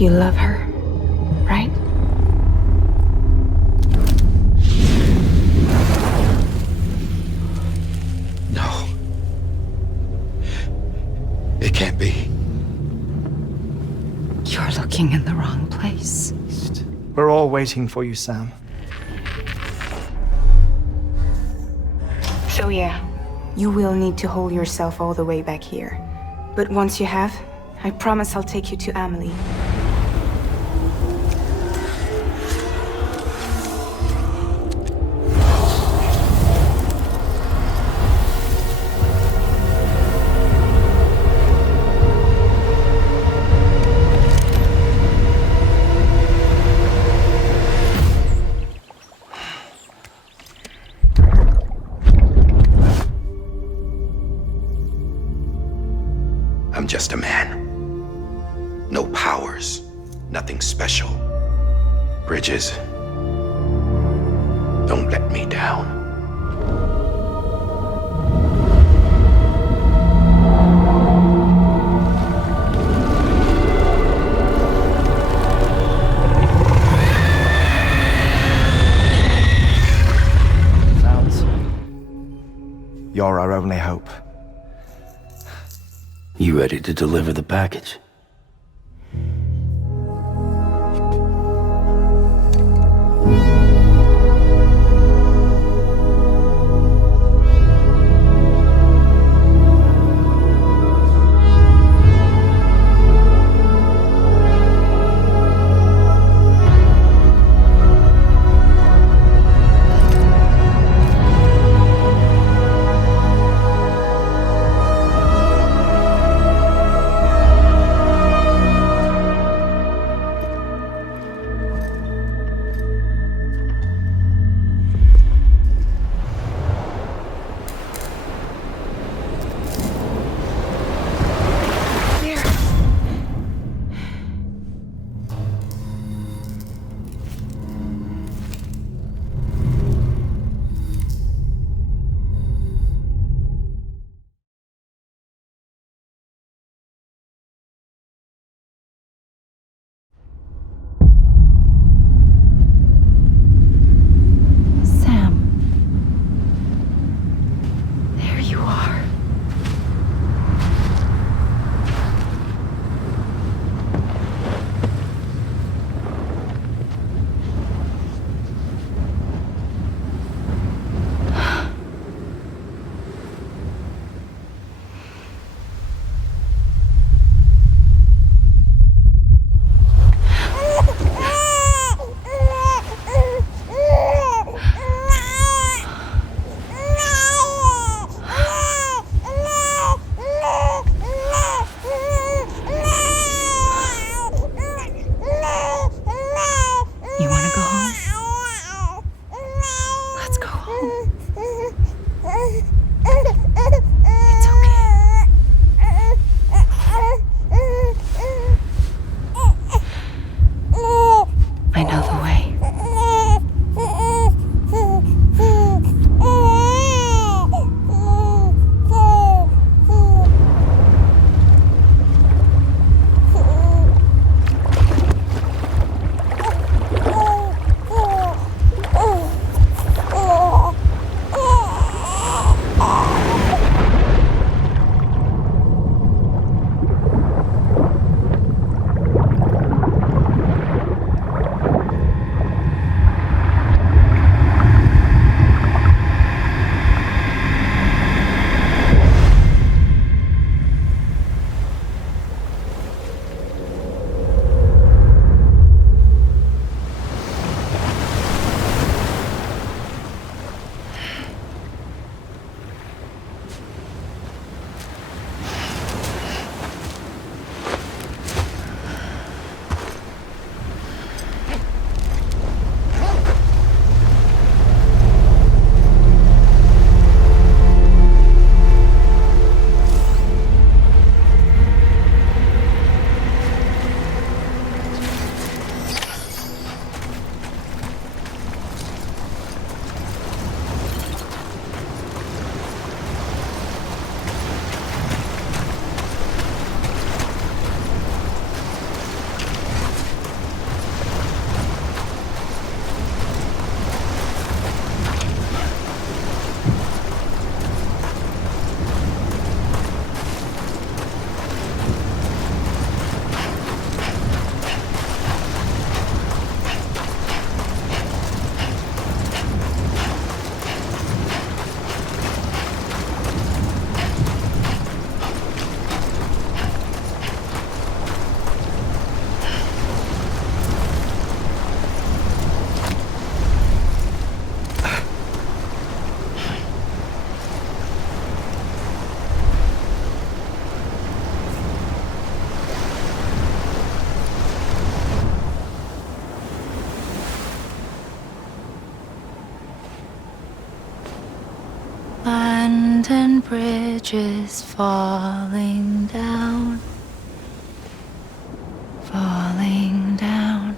You love her, right? No. It can't be. You're looking in the wrong place. We're all waiting for you, Sam. So yeah, you will need to hold yourself all the way back here. But once you have, I promise I'll take you to Amelie. I'm just a man. No powers. Nothing special. Bridges, don't let me down. Sounds. You're our only hope. You ready to deliver the package? Abandoned bridges falling down, falling down,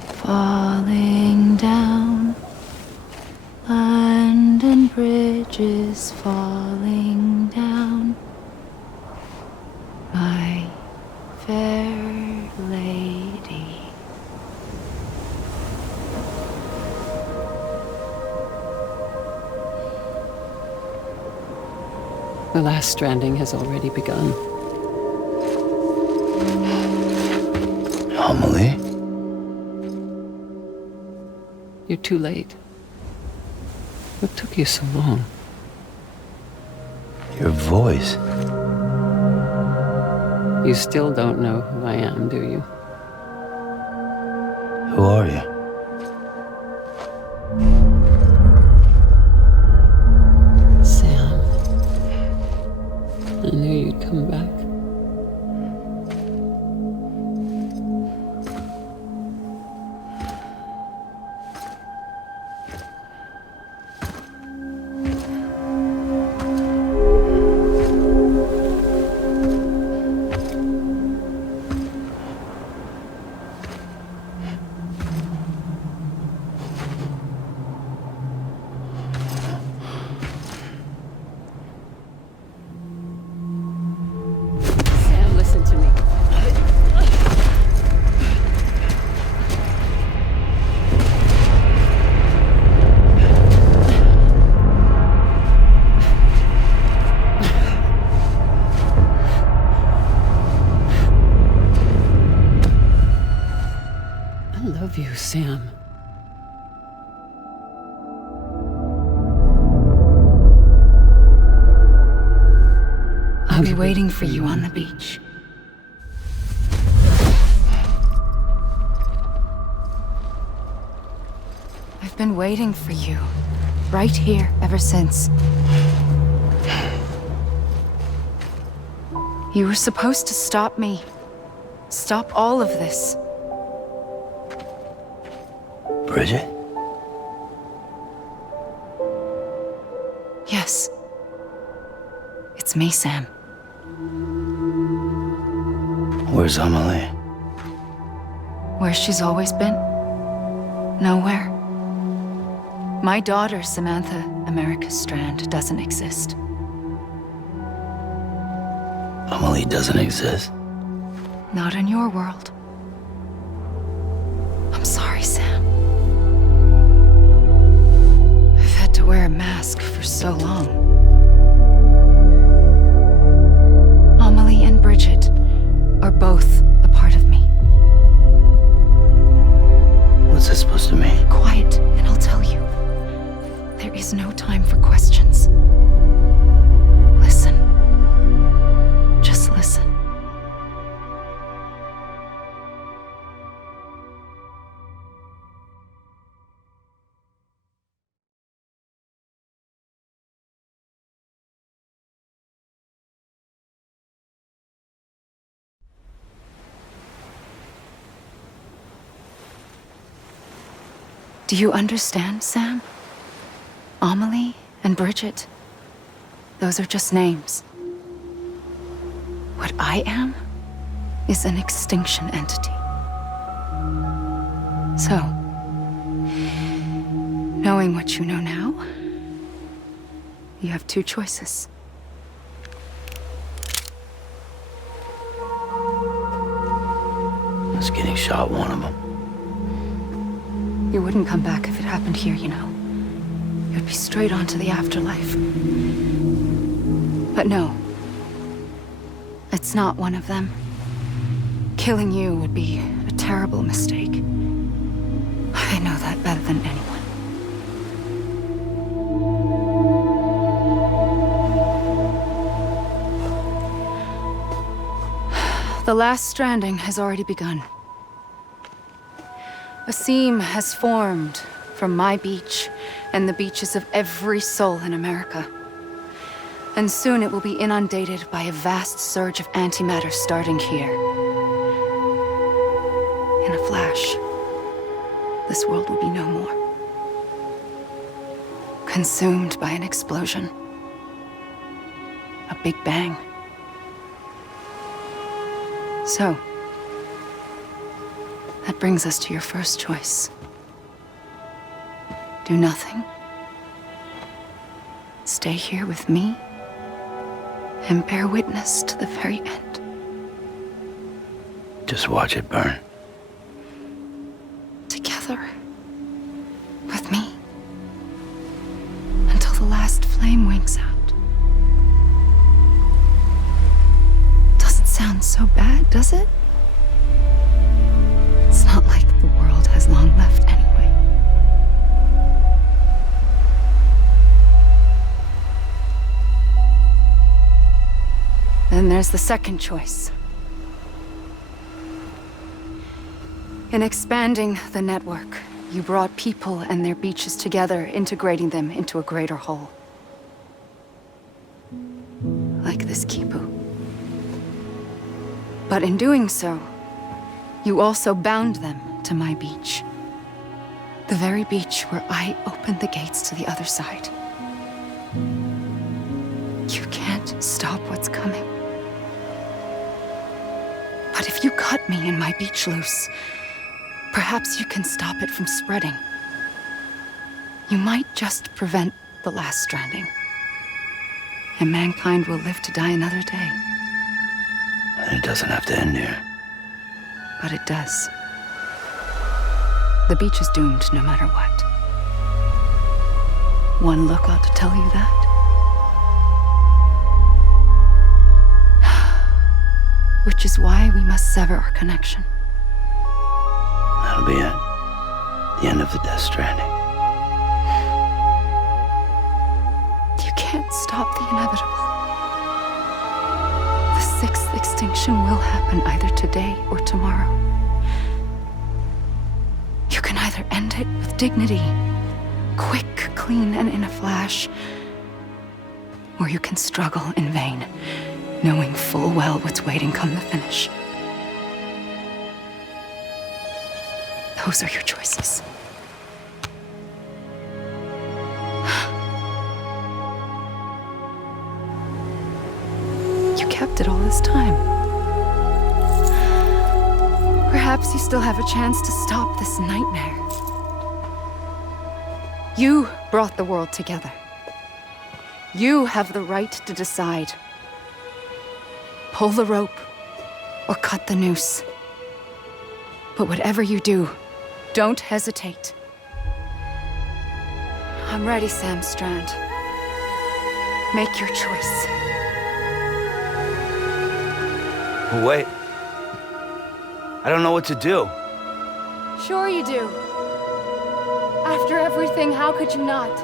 falling down. London bridges falling down, my fair lady. The last stranding has already begun. Amelie? You're too late. What took you so long? Your voice. You still don't know who I am, do you? Who are you? Sam. I knew you'd come back. Sam, listen to me. I love you, Sam. I'll be waiting for you on the beach. I've been waiting for you, right here, ever since. You were supposed to stop me. Stop all of this. Bridget? Yes. It's me, Sam. Where's Amelie? Where she's always been? Nowhere. My daughter, Samantha America Strand, doesn't exist. Amelie doesn't exist. Not in your world. I'm sorry, Sam. I've had to wear a mask for so long. Amelie and Bridget are both a part of me. What's that supposed to mean? Quiet, and I'll tell you. There is no time for questions. Listen. Just listen. Do you understand, Sam? Amelie and Bridget, those are just names. What I am is an extinction entity. So, knowing what you know now, you have two choices. Was getting shot one of them. You wouldn't come back if it happened here, you know. You'd be straight on to the afterlife. But no. It's not one of them. Killing you would be a terrible mistake. I know that better than anyone. The last stranding has already begun. A seam has formed from my beach and the beaches of every soul in America. And soon it will be inundated by a vast surge of antimatter starting here. In a flash, this world will be no more. consumed by an explosion. A big bang. So, that brings us to your first choice. Do nothing. Stay here with me and bear witness to the very end. Just watch it burn. Together. With me. Until the last flame winks out. Doesn't sound so bad, does it? It's not like the world has long left anyway. Then there's the second choice. In expanding the network, you brought people and their beaches together, integrating them into a greater whole. Like this Kipu. But in doing so, you also bound them to my beach. The very beach where I opened the gates to the other side. You can't stop what's coming. But if you cut me and my beach loose, perhaps you can stop it from spreading. You might just prevent the last stranding. And mankind will live to die another day. And it doesn't have to end here. But it does. The beach is doomed no matter what. One look ought to tell you that. Which is why we must sever our connection. That'll be it. The end of the Death Stranding. You can't stop the inevitable. The sixth extinction will happen either today or tomorrow. You can either end it with dignity, quick, clean, and in a flash, or you can struggle in vain, knowing full well what's waiting come the finish. Those are your choices. You kept it all this time. Perhaps you still have a chance to stop this nightmare. You brought the world together. You have the right to decide. Pull the rope or cut the noose. But whatever you do, don't hesitate. I'm ready, Sam Strand. Make your choice. Wait. I don't know what to do. Sure you do. After everything, how could you not?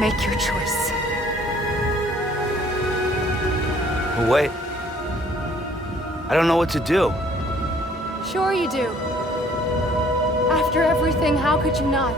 Make your choice. But wait. I don't know what to do. Sure you do. After everything, how could you not?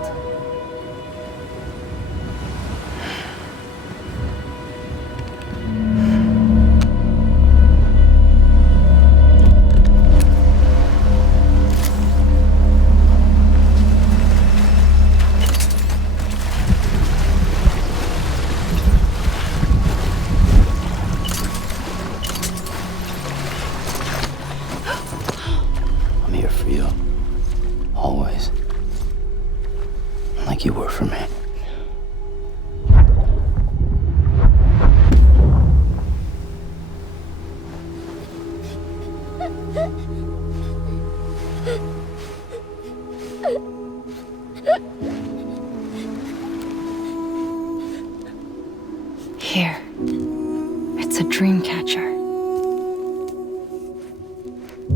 I'm here for you. Always. Like you were for me. Here. It's a dream catcher.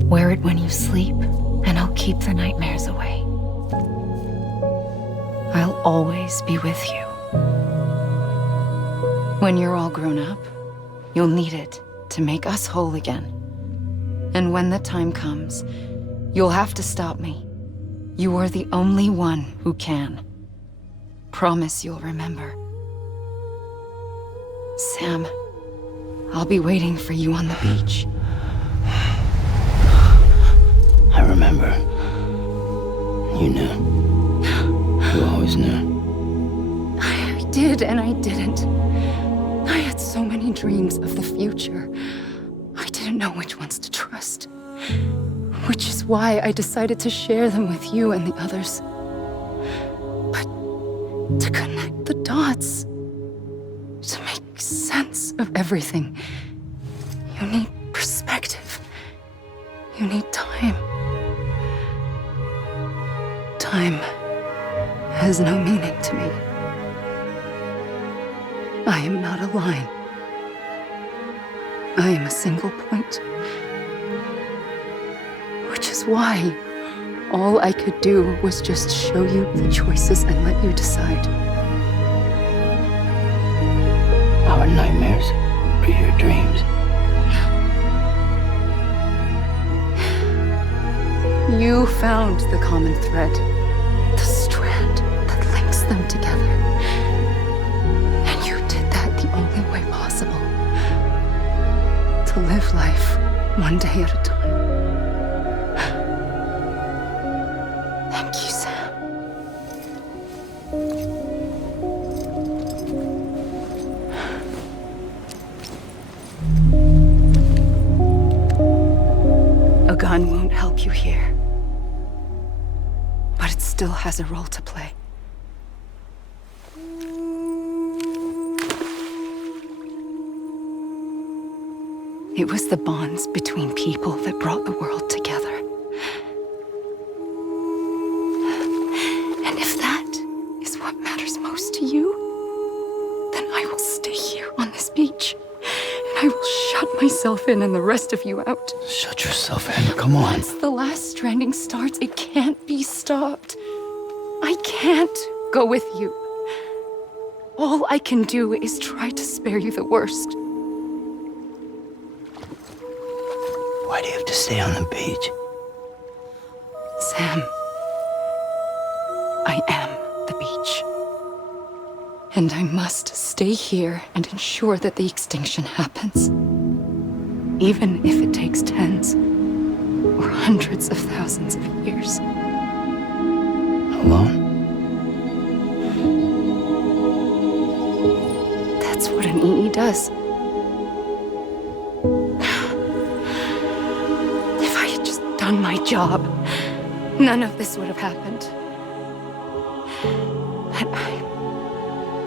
Wear it when you sleep, and I'll keep the nightmares away. I'll always be with you. When you're all grown up, you'll need it to make us whole again. And when the time comes, you'll have to stop me. You are the only one who can. Promise you'll remember. Sam, I'll be waiting for you on the beach. I remember. You knew. You always knew. I did and I didn't. I had so many dreams of the future. I didn't know which ones to trust. Which is why I decided to share them with you and the others. But to connect the dots, to make sense of everything, you need perspective. You need time. Time has no meaning to me. I am not a line. I am a single point. Which is why all I could do was just show you the choices and let you decide. Our nightmares are your dreams. You found the common thread, the strand that links them together. And you did that the only way possible. To live life one day at a time. Thank you, Sam. A gun won't help you here. But it still has a role to play. It was the bonds between people that brought the world together. And if that is what matters most to you, then I will stay here on this beach. And I will shut myself in and the rest of you out. Shut yourself in. Come on. Once the last stranding starts, it can't be stopped. I can't go with you. All I can do is try to spare you the worst. Why do you have to stay on the beach? Sam, I am the beach. And I must stay here and ensure that the extinction happens. Even if it takes tens or hundreds of thousands of years. Alone? That's what an EE does. If I had just done my job, none of this would have happened. But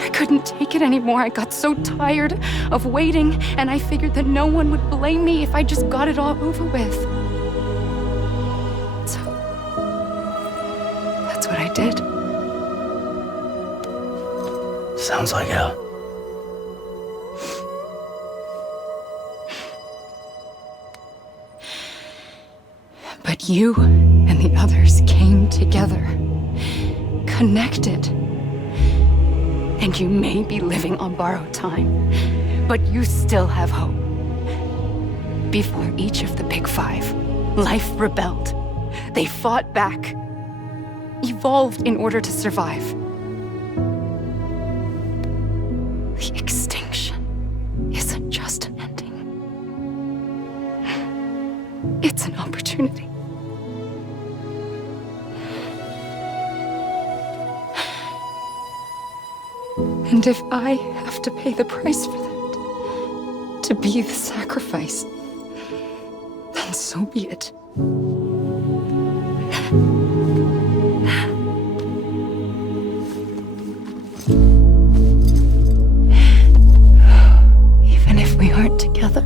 I couldn't take it anymore. I got so tired of waiting, and I figured that no one would blame me if I just got it all over with. So, that's what I did. Sounds like hell. But you and the others came together, connected. And you may be living on borrowed time, but you still have hope. Before each of the Big Five, life rebelled. They fought back, evolved in order to survive. The extinction isn't just an ending. It's an opportunity. And if I have to pay the price for that, to be the sacrifice, then so be it. Even if we aren't together,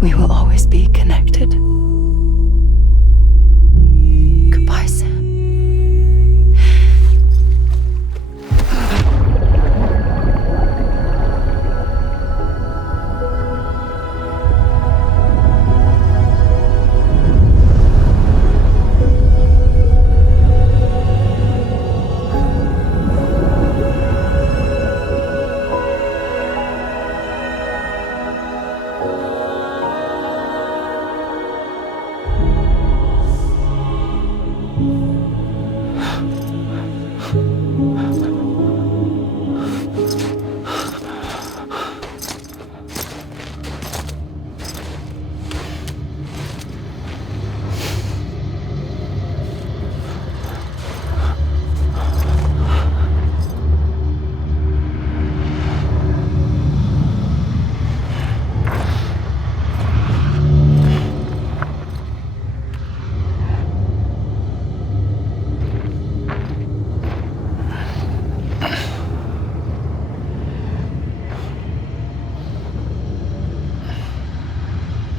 we will always be connected. Goodbye, Sam.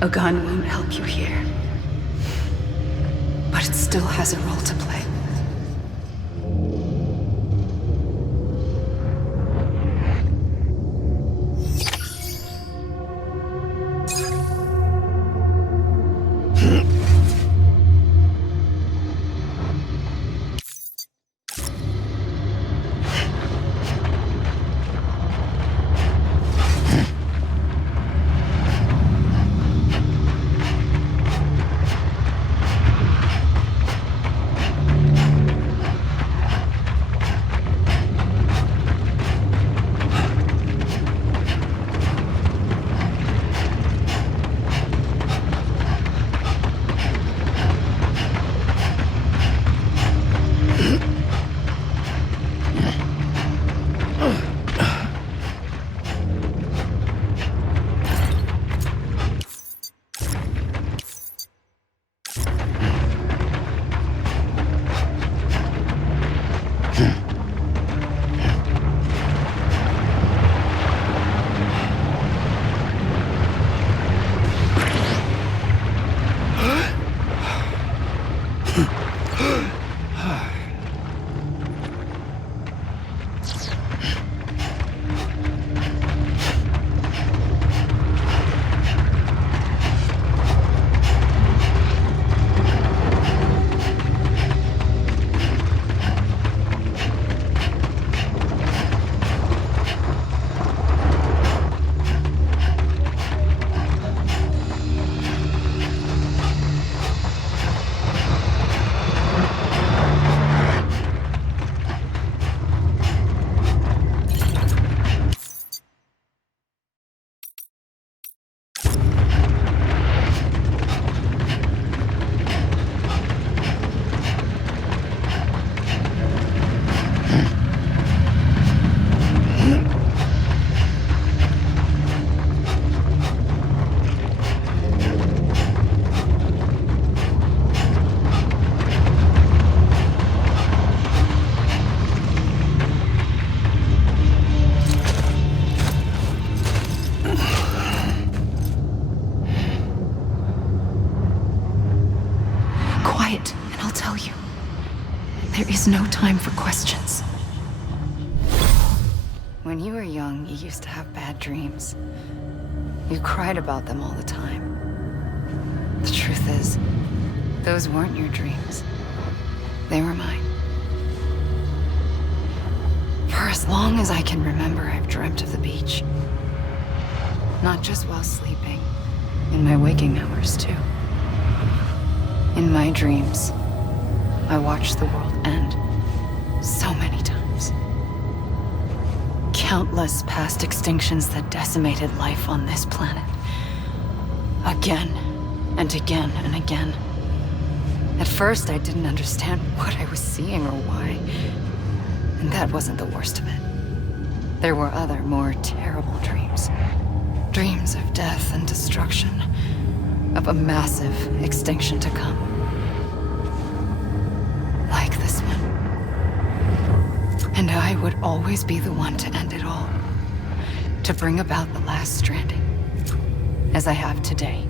A gun won't help you here, but it still has a role to play. There is no time for questions. When you were young, you used to have bad dreams. You cried about them all the time. The truth is, those weren't your dreams. They were mine. as long as I can remember, I've dreamt of the beach. Not just while sleeping, in my waking hours too. In my dreams, I watched the world end so many times. Countless past extinctions that decimated life on this planet. Again, and again, and again. At first, I didn't understand what I was seeing or why. And that wasn't the worst of it. There were other, more terrible dreams. Dreams of death and destruction. Of a massive extinction to come. Like this one. And I would always be the one to end it all. To bring about the last stranding. As I have today.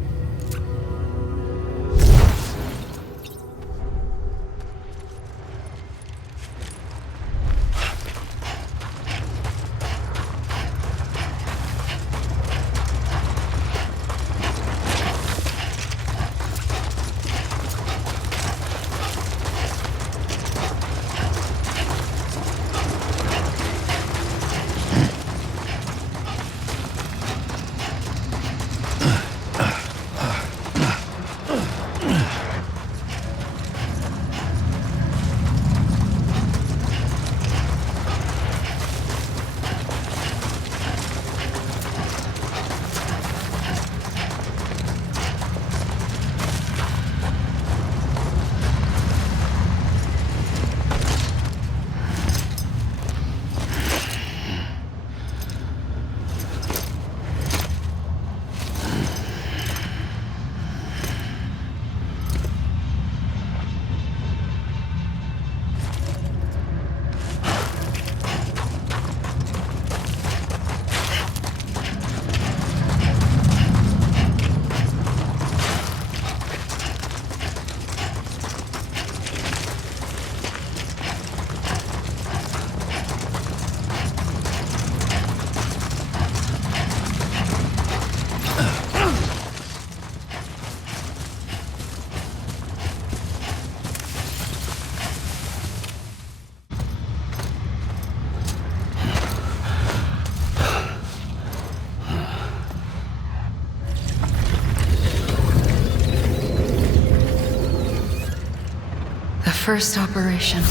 First operation.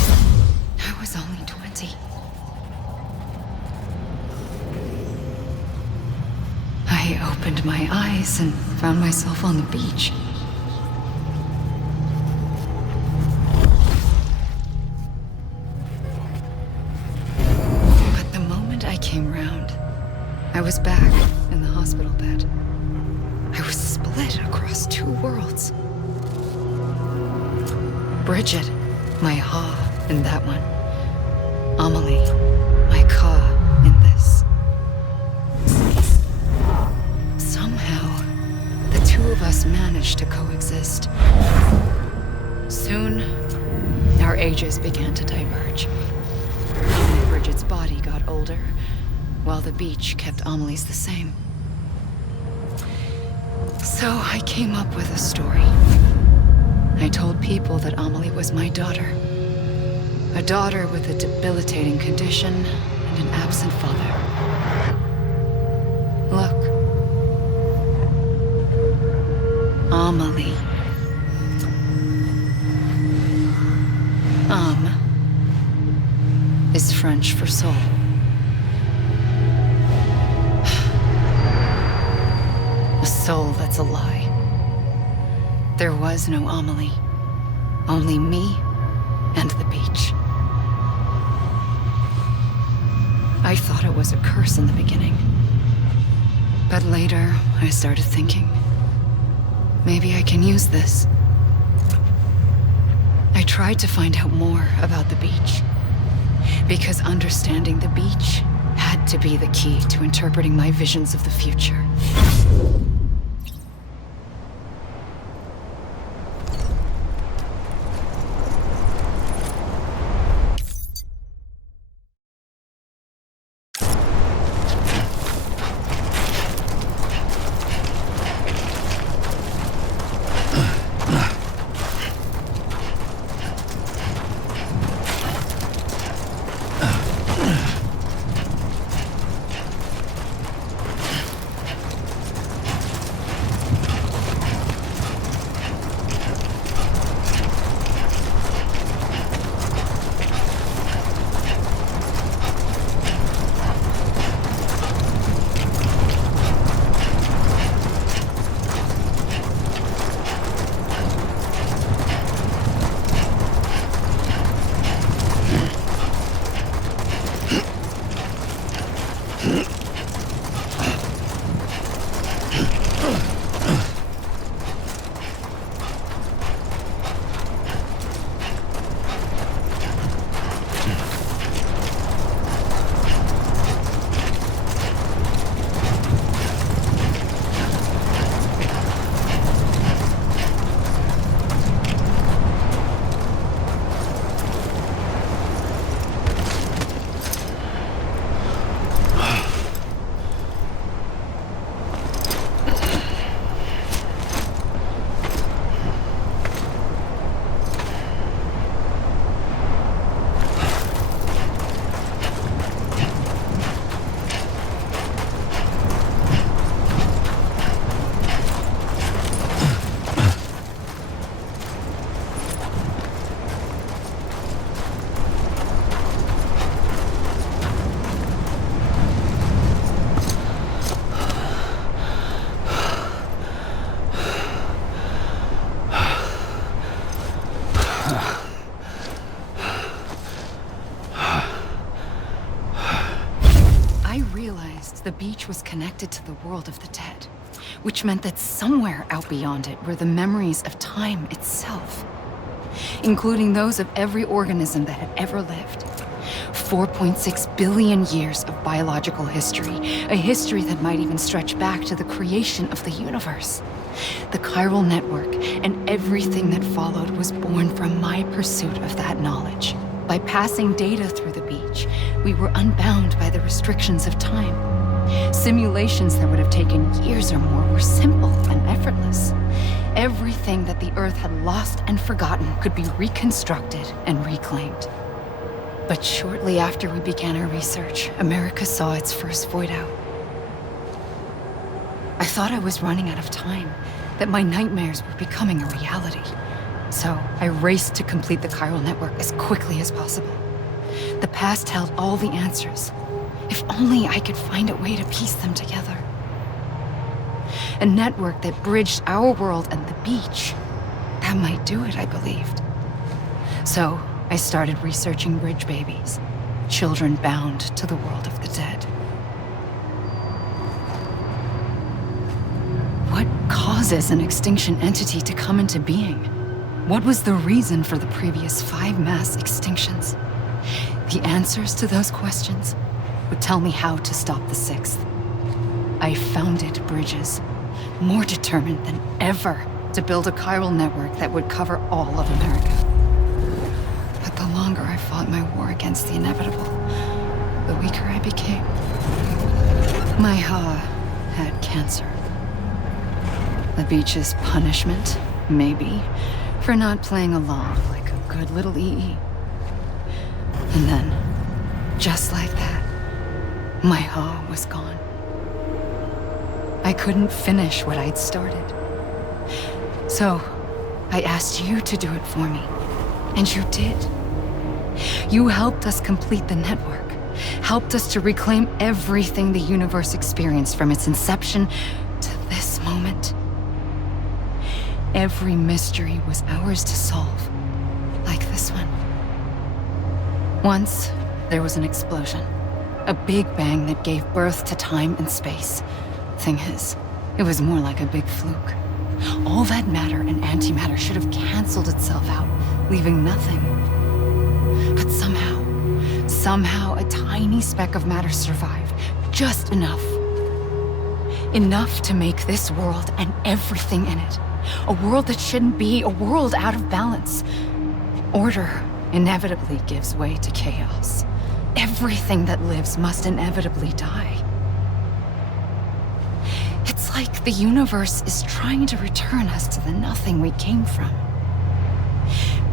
I was only 20. I opened my eyes and found myself on the beach. But the moment I came round, I was back in the hospital bed. I was split across two worlds. Bridget, my Ha in that one. Amelie, my Ka in this. Somehow, the two of us managed to coexist. Soon, our ages began to diverge. Bridget's body got older, while the beach kept Amelie's the same. So I came up with a story. I told people that Amelie was my daughter. A daughter with a debilitating condition and an absent father. Look. Amelie. Is French for soul. A soul that's a lie. There was no Amelie. Only me and the beach. I thought it was a curse in the beginning. But later, I started thinking, maybe I can use this. I tried to find out more about the beach. Because understanding the beach had to be the key to interpreting my visions of the future. I realized the beach was connected to the world of the dead, which meant that somewhere out beyond it were the memories of time itself, including those of every organism that had ever lived. 4.6 billion years of biological history, a history that might even stretch back to the creation of the universe. The chiral network and everything that followed was born from my pursuit of that knowledge. By passing data through the beach, we were unbound by the restrictions of time. Simulations that would have taken years or more were simple and effortless. Everything that the Earth had lost and forgotten could be reconstructed and reclaimed. But shortly after we began our research, America saw its first void out. I thought I was running out of time, that my nightmares were becoming a reality. So I raced to complete the chiral network as quickly as possible. The past held all the answers. If only I could find a way to piece them together. A network that bridged our world and the beach. That might do it, I believed. So I started researching bridge babies, children bound to the world of the dead. What causes an extinction entity to come into being? What was the reason for the previous 5 mass extinctions? The answers to those questions would tell me how to stop the 6th. I founded bridges, more determined than ever to build a chiral network that would cover all of America. But the longer I fought my war against the inevitable, the weaker I became. My Ha had cancer. The beach's punishment, maybe, for not playing along like a good little EE. And then, just like that, my Ha was gone. I couldn't finish what I'd started. So, I asked you to do it for me. And you did. You helped us complete the network. Helped us to reclaim everything the universe experienced from its inception to this moment. Every mystery was ours to solve, like this one. Once, there was an explosion. A big bang that gave birth to time and space. Thing is, it was more like a big fluke. All that matter and antimatter should have canceled itself out, leaving nothing. But somehow a tiny speck of matter survived. Just enough. Enough to make this world and everything in it. A world that shouldn't be, a world out of balance. Order inevitably gives way to chaos. Everything that lives must inevitably die. It's like the universe is trying to return us to the nothing we came from.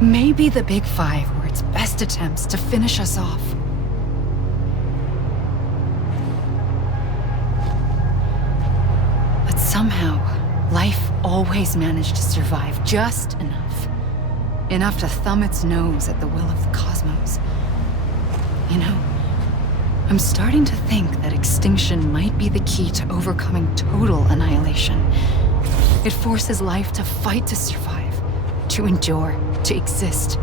Maybe the Big Five were its best attempts to finish us off. But somehow, life always managed to survive just enough. Enough to thumb its nose at the will of the cosmos. You know, I'm starting to think that extinction might be the key to overcoming total annihilation. It forces life to fight to survive, to endure, to exist.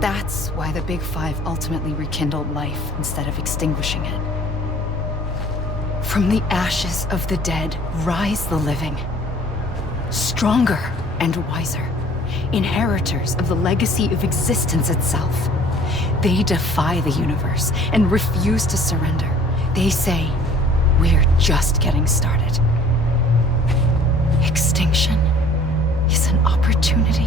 That's why the Big Five ultimately rekindled life instead of extinguishing it. From the ashes of the dead rise the living. Stronger and wiser. Inheritors of the legacy of existence itself. They defy the universe and refuse to surrender. They say, we're just getting started. Extinction is an opportunity.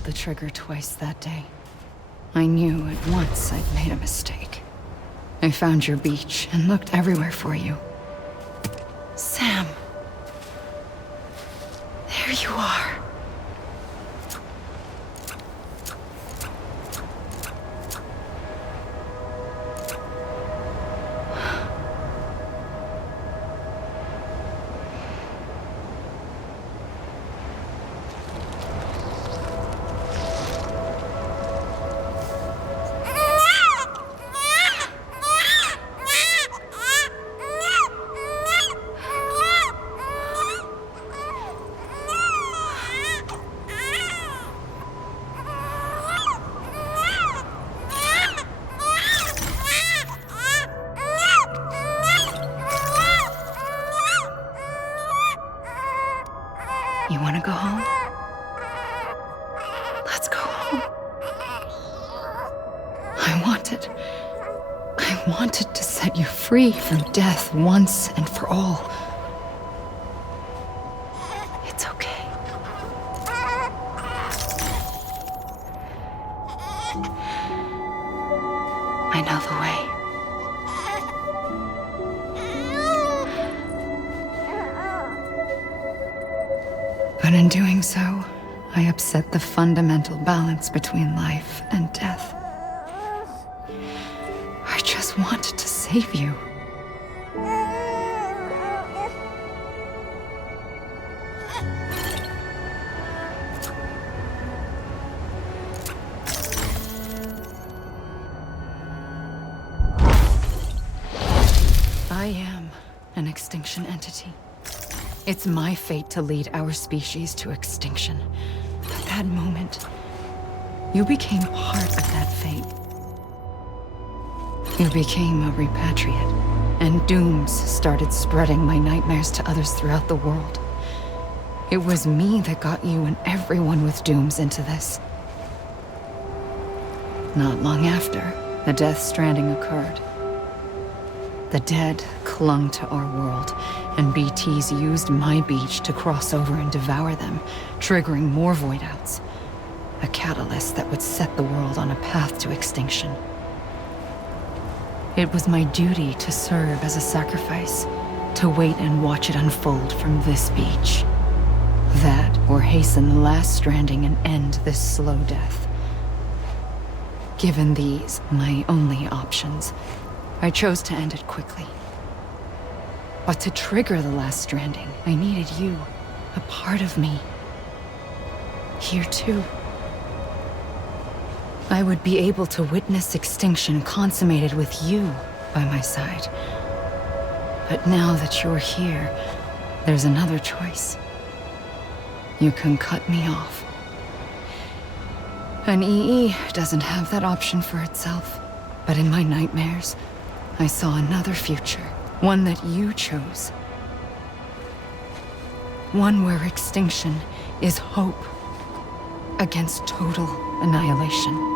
pulled the trigger twice that day. I knew at once I'd made a mistake. I found your beach and looked everywhere for you. Sam. There you are. You want to go home? Let's go home. I wanted to set you free from death once and for all. It's okay. I know the way. But in doing so, I upset the fundamental balance between life and death. I just wanted to save you. I am an extinction entity. It's my fate to lead our species to extinction. At that moment, you became part of that fate. You became a repatriate, and dooms started spreading my nightmares to others throughout the world. It was me that got you and everyone with dooms into this. Not long after, the Death Stranding occurred. The dead clung to our world, and BTs used my beach to cross over and devour them, triggering more void-outs. A catalyst that would set the world on a path to extinction. It was my duty to serve as a sacrifice, to wait and watch it unfold from this beach. That, or hasten the last stranding and end this slow death. Given these, my only options, I chose to end it quickly. But to trigger the last stranding, I needed you, a part of me. Here too. I would be able to witness extinction consummated with you by my side. But now that you're here, there's another choice. You can cut me off. An EE doesn't have that option for itself. But in my nightmares, I saw another future. One that you chose. One where extinction is hope against total annihilation.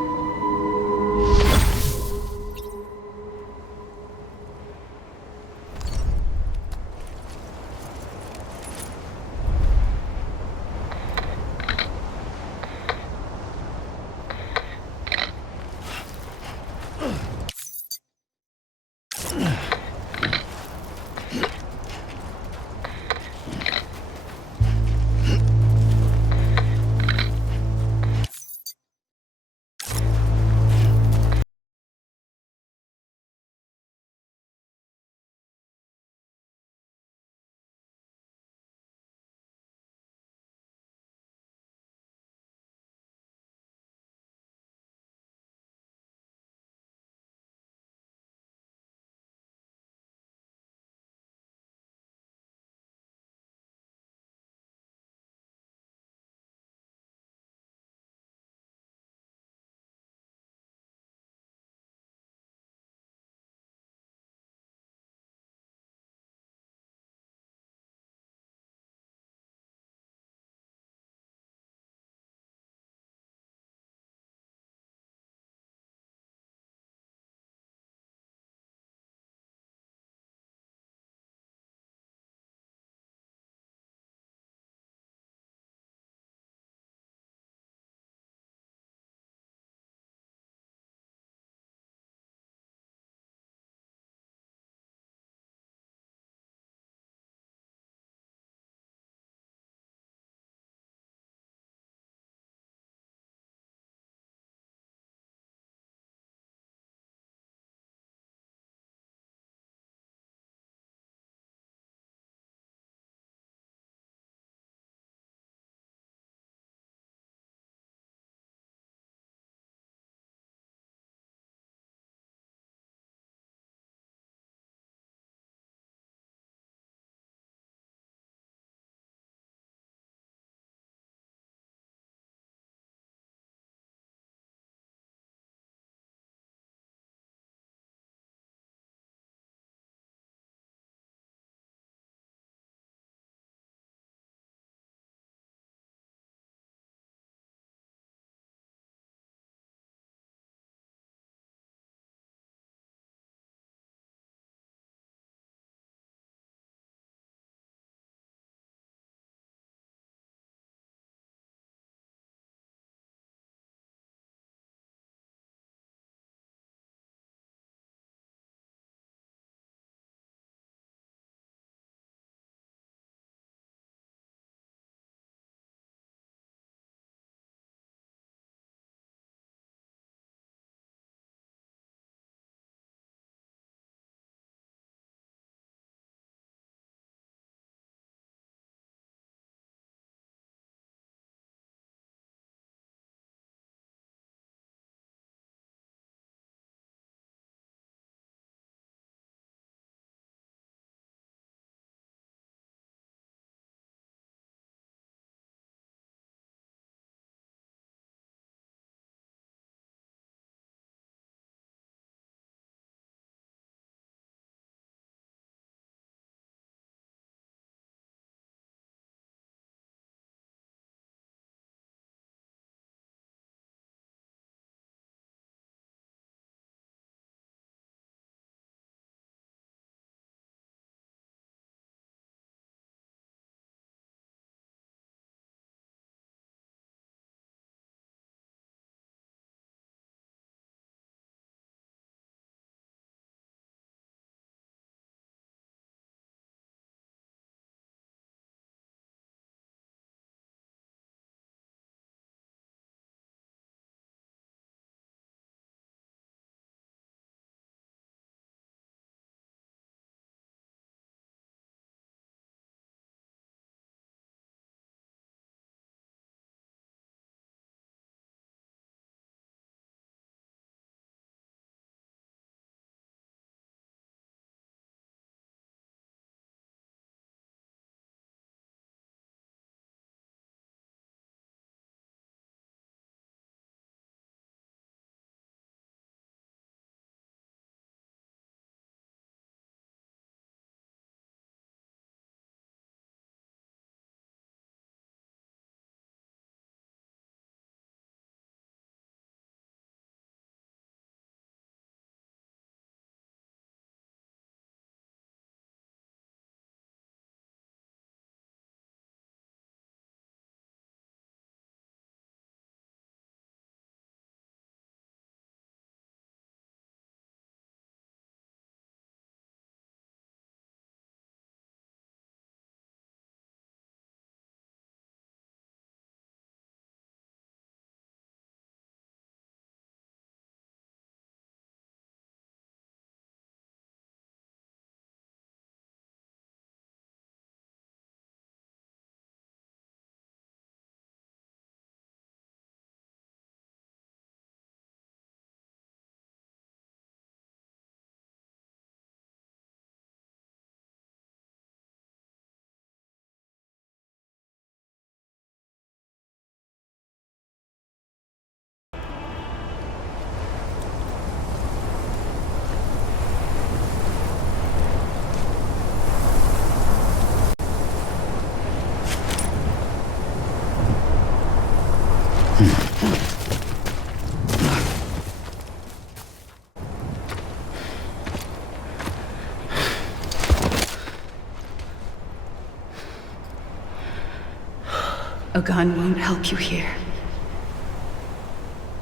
A gun won't help you here.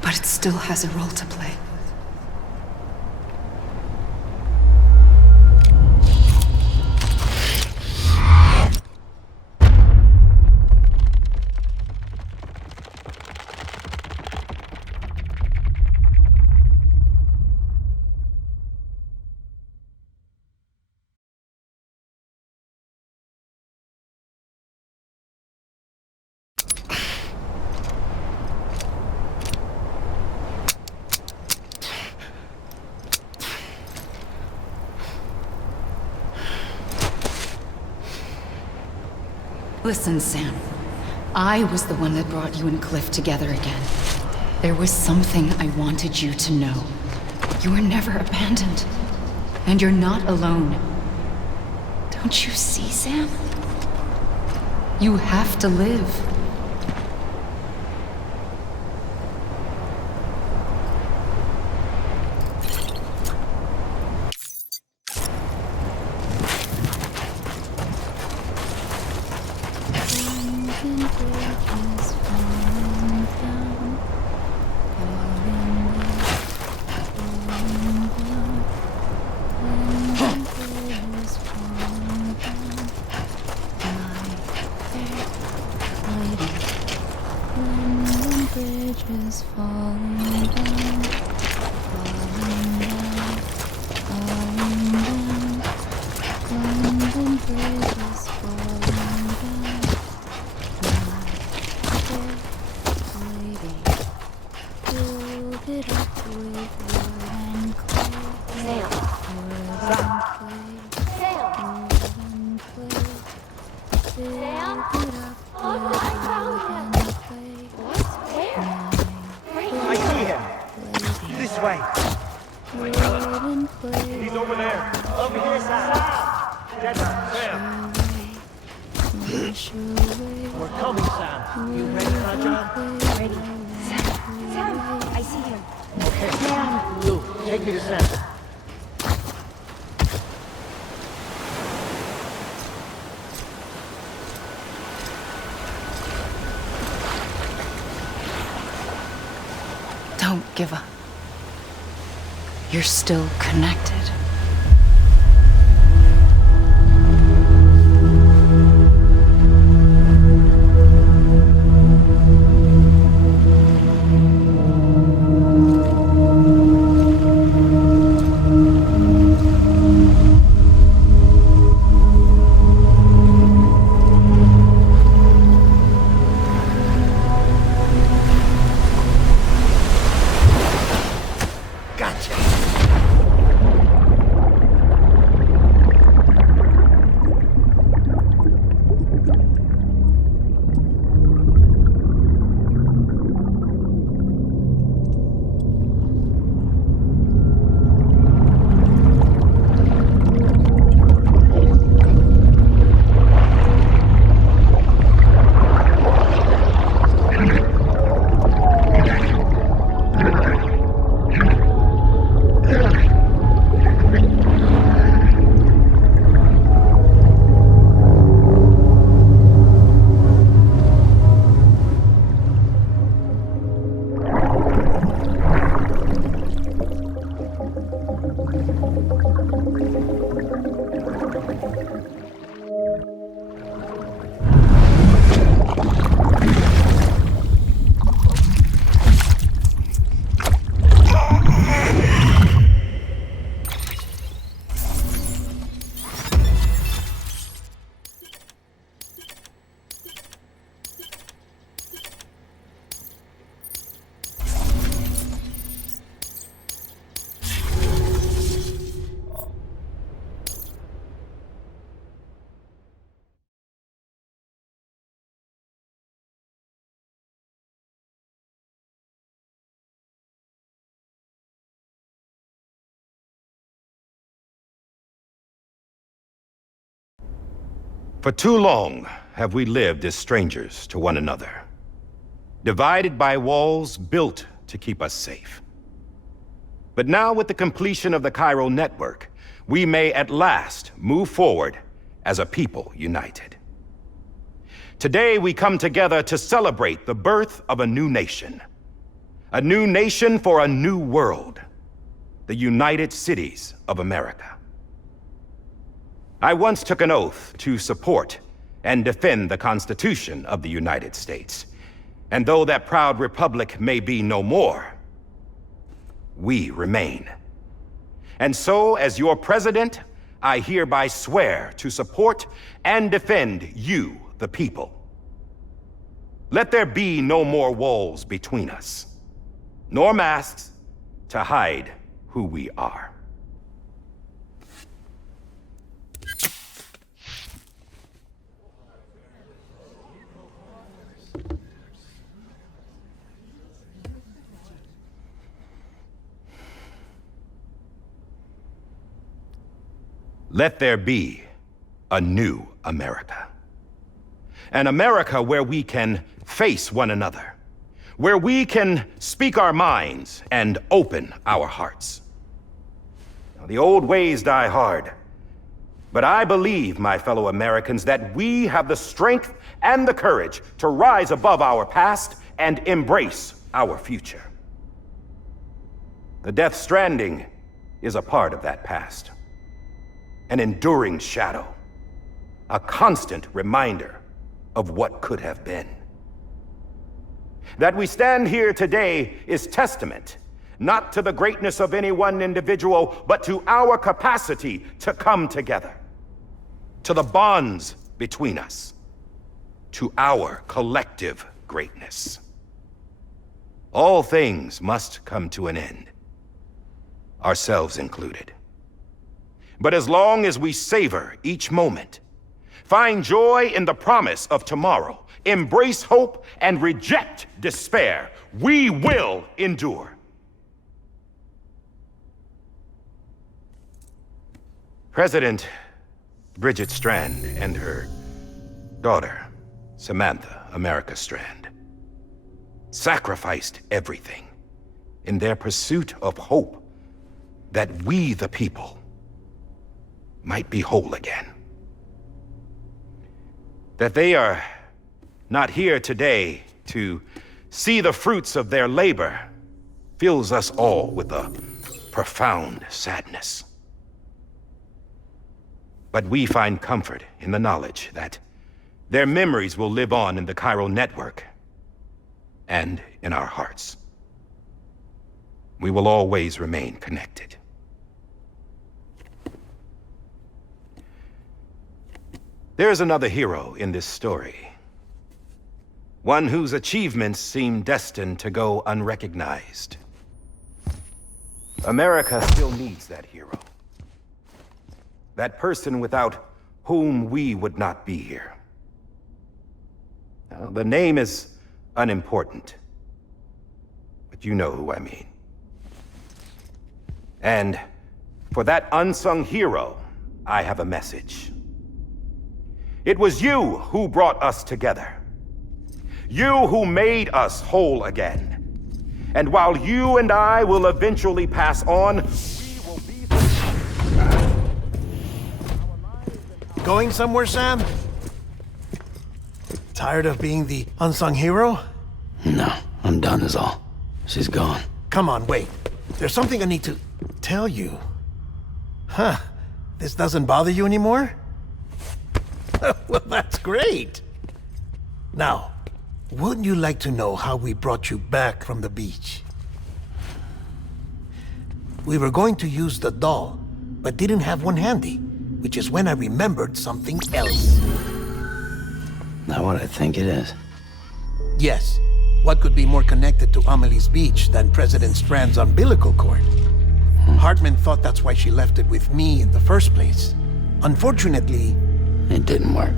But it still has a role to play. Listen, Sam. I was the one that brought you and Cliff together again. There was something I wanted you to know. You were never abandoned. And you're not alone. Don't you see, Sam? You have to live. I see him. This way. He's over there. Over here, Sam. Sam. We're coming, Sam. You ready for our job? Ready. Sam, I see him. Okay. Sam. Lou, take me to Sam. Don't give up. You're still connected. For too long have we lived as strangers to one another, divided by walls built to keep us safe. But now, with the completion of the Cairo network, we may at last move forward as a people united. Today we come together to celebrate the birth of a new nation. A new nation for a new world. The United Cities of America. I once took an oath to support and defend the Constitution of the United States. And though that proud republic may be no more, we remain. And so, as your president, I hereby swear to support and defend you, the people. Let there be no more walls between us, nor masks to hide who we are. Let there be a new America. An America where we can face one another, where we can speak our minds and open our hearts. Now, the old ways die hard, but I believe, my fellow Americans, that we have the strength and the courage to rise above our past and embrace our future. The Death Stranding is a part of that past. An enduring shadow, a constant reminder of what could have been. That we stand here today is testament, not to the greatness of any one individual, but to our capacity to come together, to the bonds between us, to our collective greatness. All things must come to an end, ourselves included. But as long as we savor each moment, find joy in the promise of tomorrow, embrace hope, and reject despair, we will endure. President Bridget Strand and her daughter, Samantha America Strand, sacrificed everything in their pursuit of hope that we, the people, might be whole again. That they are not here today to see the fruits of their labor fills us all with a profound sadness. But we find comfort in the knowledge that their memories will live on in the Chiral network and in our hearts. We will always remain connected. There is another hero in this story. One whose achievements seem destined to go unrecognized. America still needs that hero. That person without whom we would not be here. Now, the name is unimportant, but you know who I mean. And for that unsung hero, I have a message. It was you who brought us together. You who made us whole again. And while you and I will eventually pass on, we will be... Going somewhere, Sam? Tired of being the unsung hero? No, I'm done is all. She's gone. Come on, wait. There's something I need to tell you. Huh. This doesn't bother you anymore? Well, that's great. Now, wouldn't you like to know how we brought you back from the beach? We were going to use the doll, but didn't have one handy, which is when I remembered something else. Not what I think it is. Yes. What could be more connected to Amelie's beach than President Strand's umbilical cord? Hartman thought that's why she left it with me in the first place. Unfortunately... It didn't work.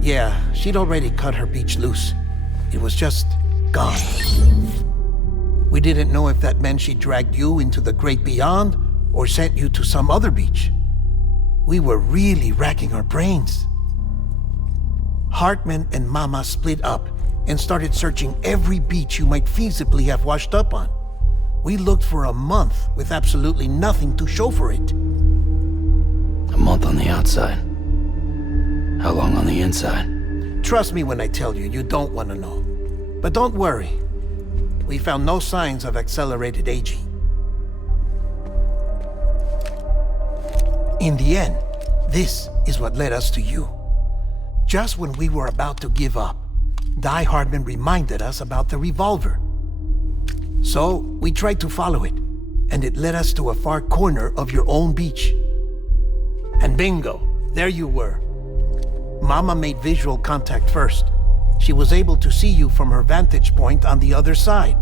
Yeah, she'd already cut her beach loose. It was just gone. We didn't know if that meant she dragged you into the great beyond or sent you to some other beach. We were really racking our brains. Hartman and Mama split up and started searching every beach you might feasibly have washed up on. We looked for a month with absolutely nothing to show for it. A month on the outside. How long on the inside? Trust me when I tell you, you don't want to know. But don't worry. We found no signs of accelerated aging. In the end, this is what led us to you. Just when we were about to give up, Die Hardman reminded us about the revolver. So, we tried to follow it, and it led us to a far corner of your own beach. And bingo, there you were. Mama made visual contact first. She was able to see you from her vantage point on the other side.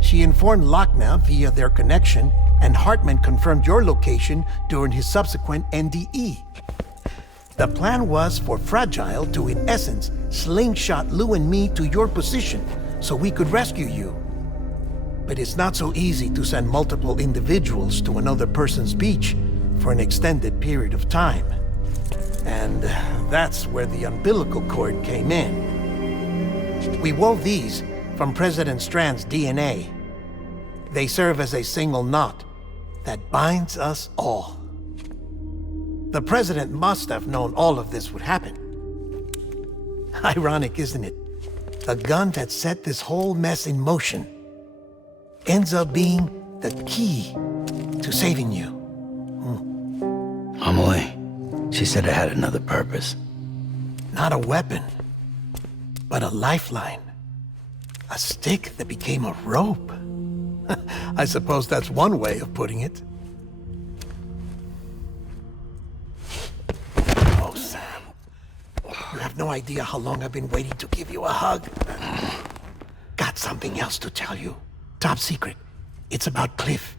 She informed Lochna via their connection, and Hartman confirmed your location during his subsequent NDE. The plan was for Fragile to, in essence, slingshot Lou and me to your position so we could rescue you. But it's not so easy to send multiple individuals to another person's beach for an extended period of time. And that's where the umbilical cord came in. We wove these from President Strand's DNA. They serve as a single knot that binds us all. The President must have known all of this would happen. Ironic, isn't it? The gun that set this whole mess in motion ends up being the key to saving you. Amelie, she said it had another purpose. Not a weapon, but a lifeline. A stick that became a rope. I suppose that's one way of putting it. Oh, Sam. You have no idea how long I've been waiting to give you a hug. Got something else to tell you. Top secret. It's about Cliff.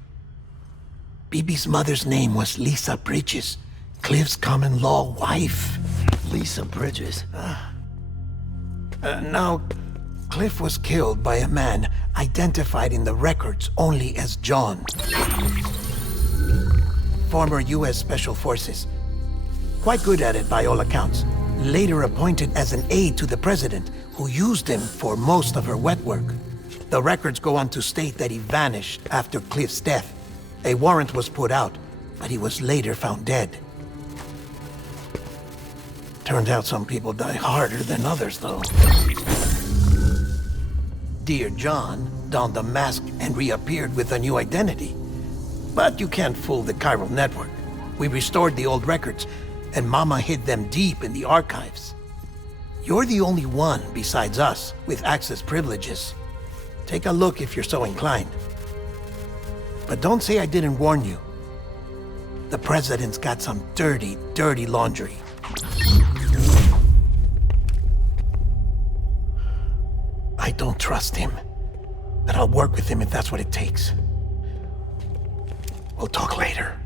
Bibi's mother's name was Lisa Bridges, Cliff's common-law wife. Lisa Bridges? Now, Cliff was killed by a man identified in the records only as John. Former U.S. Special Forces. Quite good at it by all accounts. Later appointed as an aide to the president, who used him for most of her wet work. The records go on to state that he vanished after Cliff's death. A warrant was put out, but he was later found dead. Turned out some people die harder than others, though. Dear John donned a mask and reappeared with a new identity. But you can't fool the chiral network. We restored the old records, and Mama hid them deep in the archives. You're the only one besides us with access privileges. Take a look if you're so inclined. But don't say I didn't warn you. The president's got some dirty, dirty laundry. I don't trust him, but I'll work with him if that's what it takes. We'll talk later.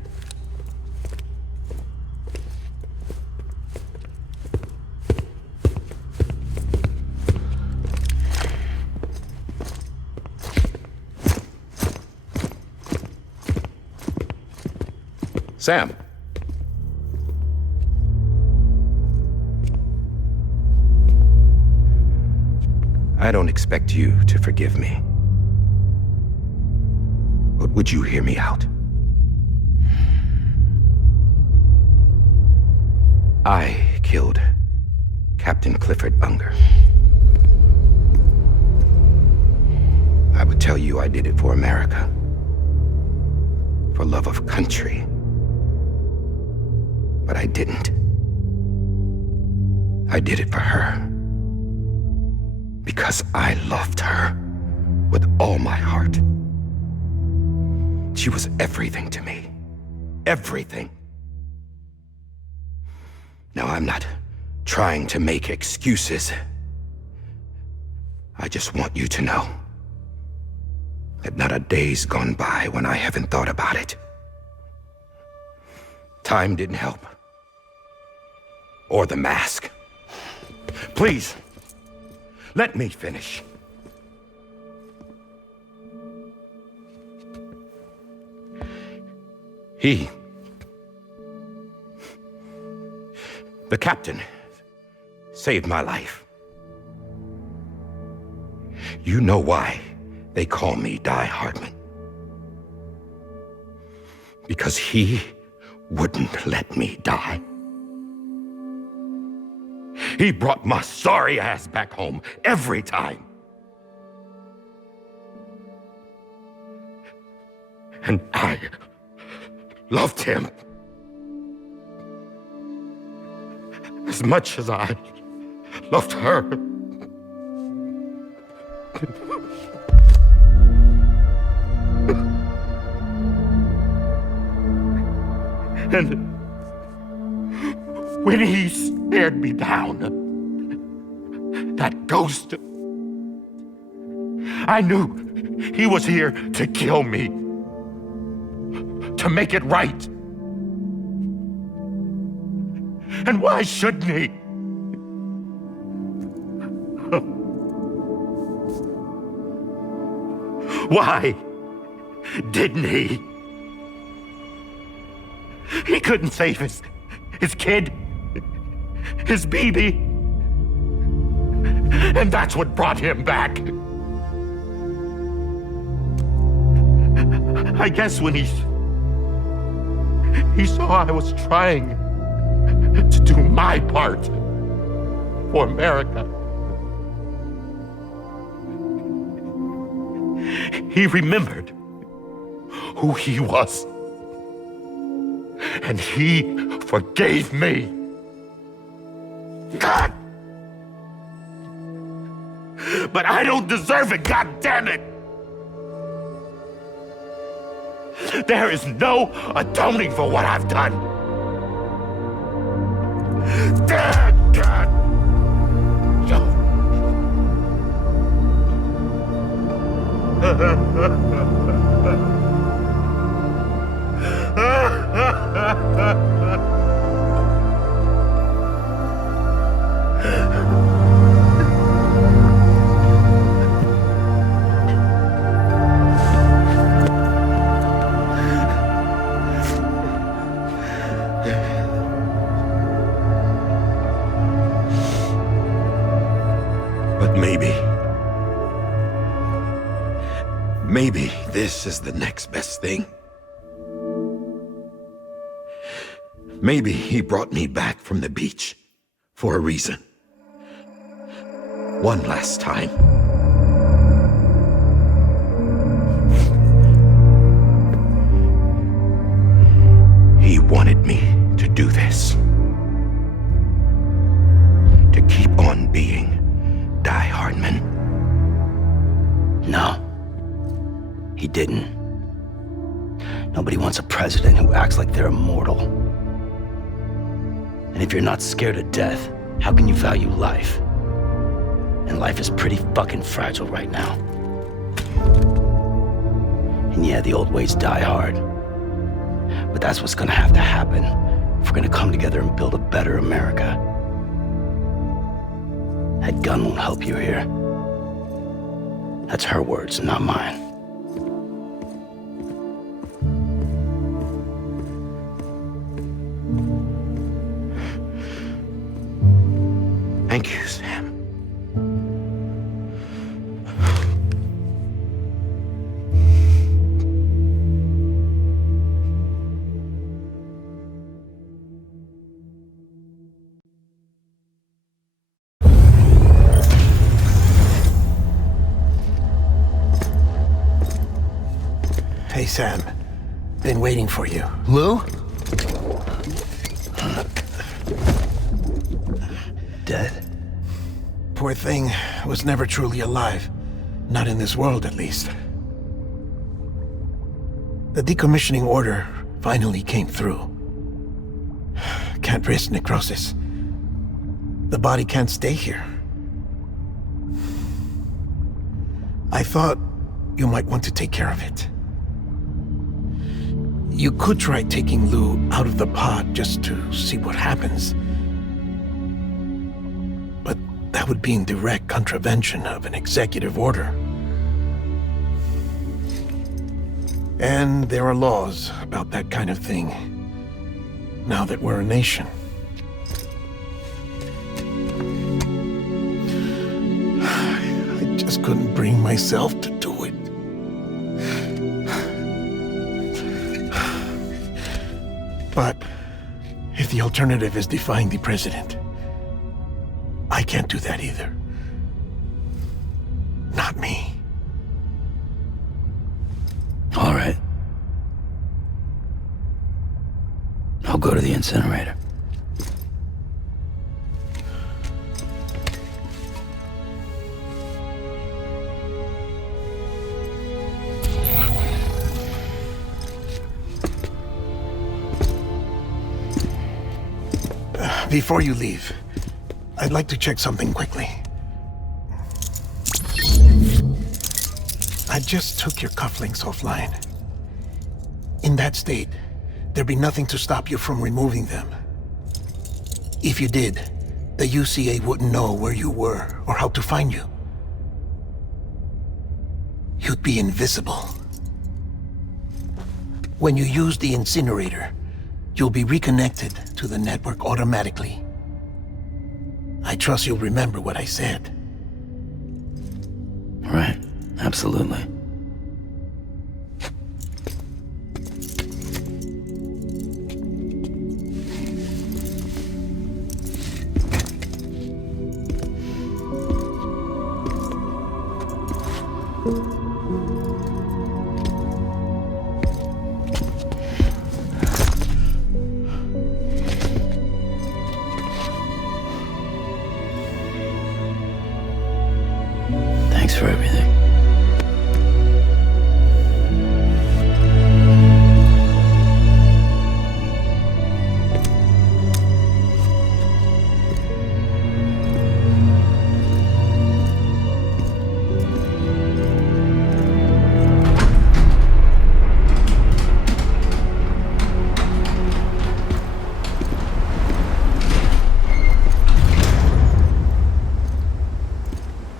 Sam. I don't expect you to forgive me. But would you hear me out? I killed Captain Clifford Unger. I would tell you I did it for America. For love of country. But I didn't. I did it for her. Because I loved her with all my heart. She was everything to me. Everything. Now, I'm not trying to make excuses. I just want you to know that not a day's gone by when I haven't thought about it. Time didn't help. Or the mask. Please, let me finish. The captain, saved my life. You know why they call me Die Hardman. Because he wouldn't let me die. He brought my sorry ass back home every time. And I loved him as much as I loved her. And when he stared me down, that ghost, I knew he was here to kill me, to make it right. And why shouldn't he? Why didn't he? He couldn't save his kid, his baby. And that's what brought him back. I guess when he saw I was trying to do my part for America, he remembered who he was. And he forgave me. God! But I don't deserve it, God damn it! There is no atoning for what I've done. God! But maybe this is the next best thing. Maybe he brought me back from the beach for a reason. One last time. He wanted me to do this. To keep on being Die Hardman. No, he didn't. Nobody wants a president who acts like they're immortal. And if you're not scared of death, how can you value life? And life is pretty fucking fragile right now. And yeah, the old ways die hard. But that's what's gonna have to happen if we're gonna come together and build a better America. That gun won't help you here. That's her words, not mine. Thank you, Sam. Hey, Sam. Been waiting for you. Lou? Dead? Poor thing was never truly alive. Not in this world, at least. The decommissioning order finally came through. Can't risk necrosis. The body can't stay here. I thought you might want to take care of it. You could try taking Lou out of the pod just to see what happens. But that would be in direct contravention of an executive order. And there are laws about that kind of thing, now that we're a nation. I just couldn't bring myself to do it. But if the alternative is defying the president, I can't do that either. Not me. All right. I'll go to the incinerator. Before you leave, I'd like to check something quickly. I just took your cufflinks offline. In that state, there'd be nothing to stop you from removing them. If you did, the UCA wouldn't know where you were or how to find you. You'd be invisible. When you use the incinerator, you'll be reconnected to the network automatically. I trust you'll remember what I said. Right, absolutely. Thanks for everything.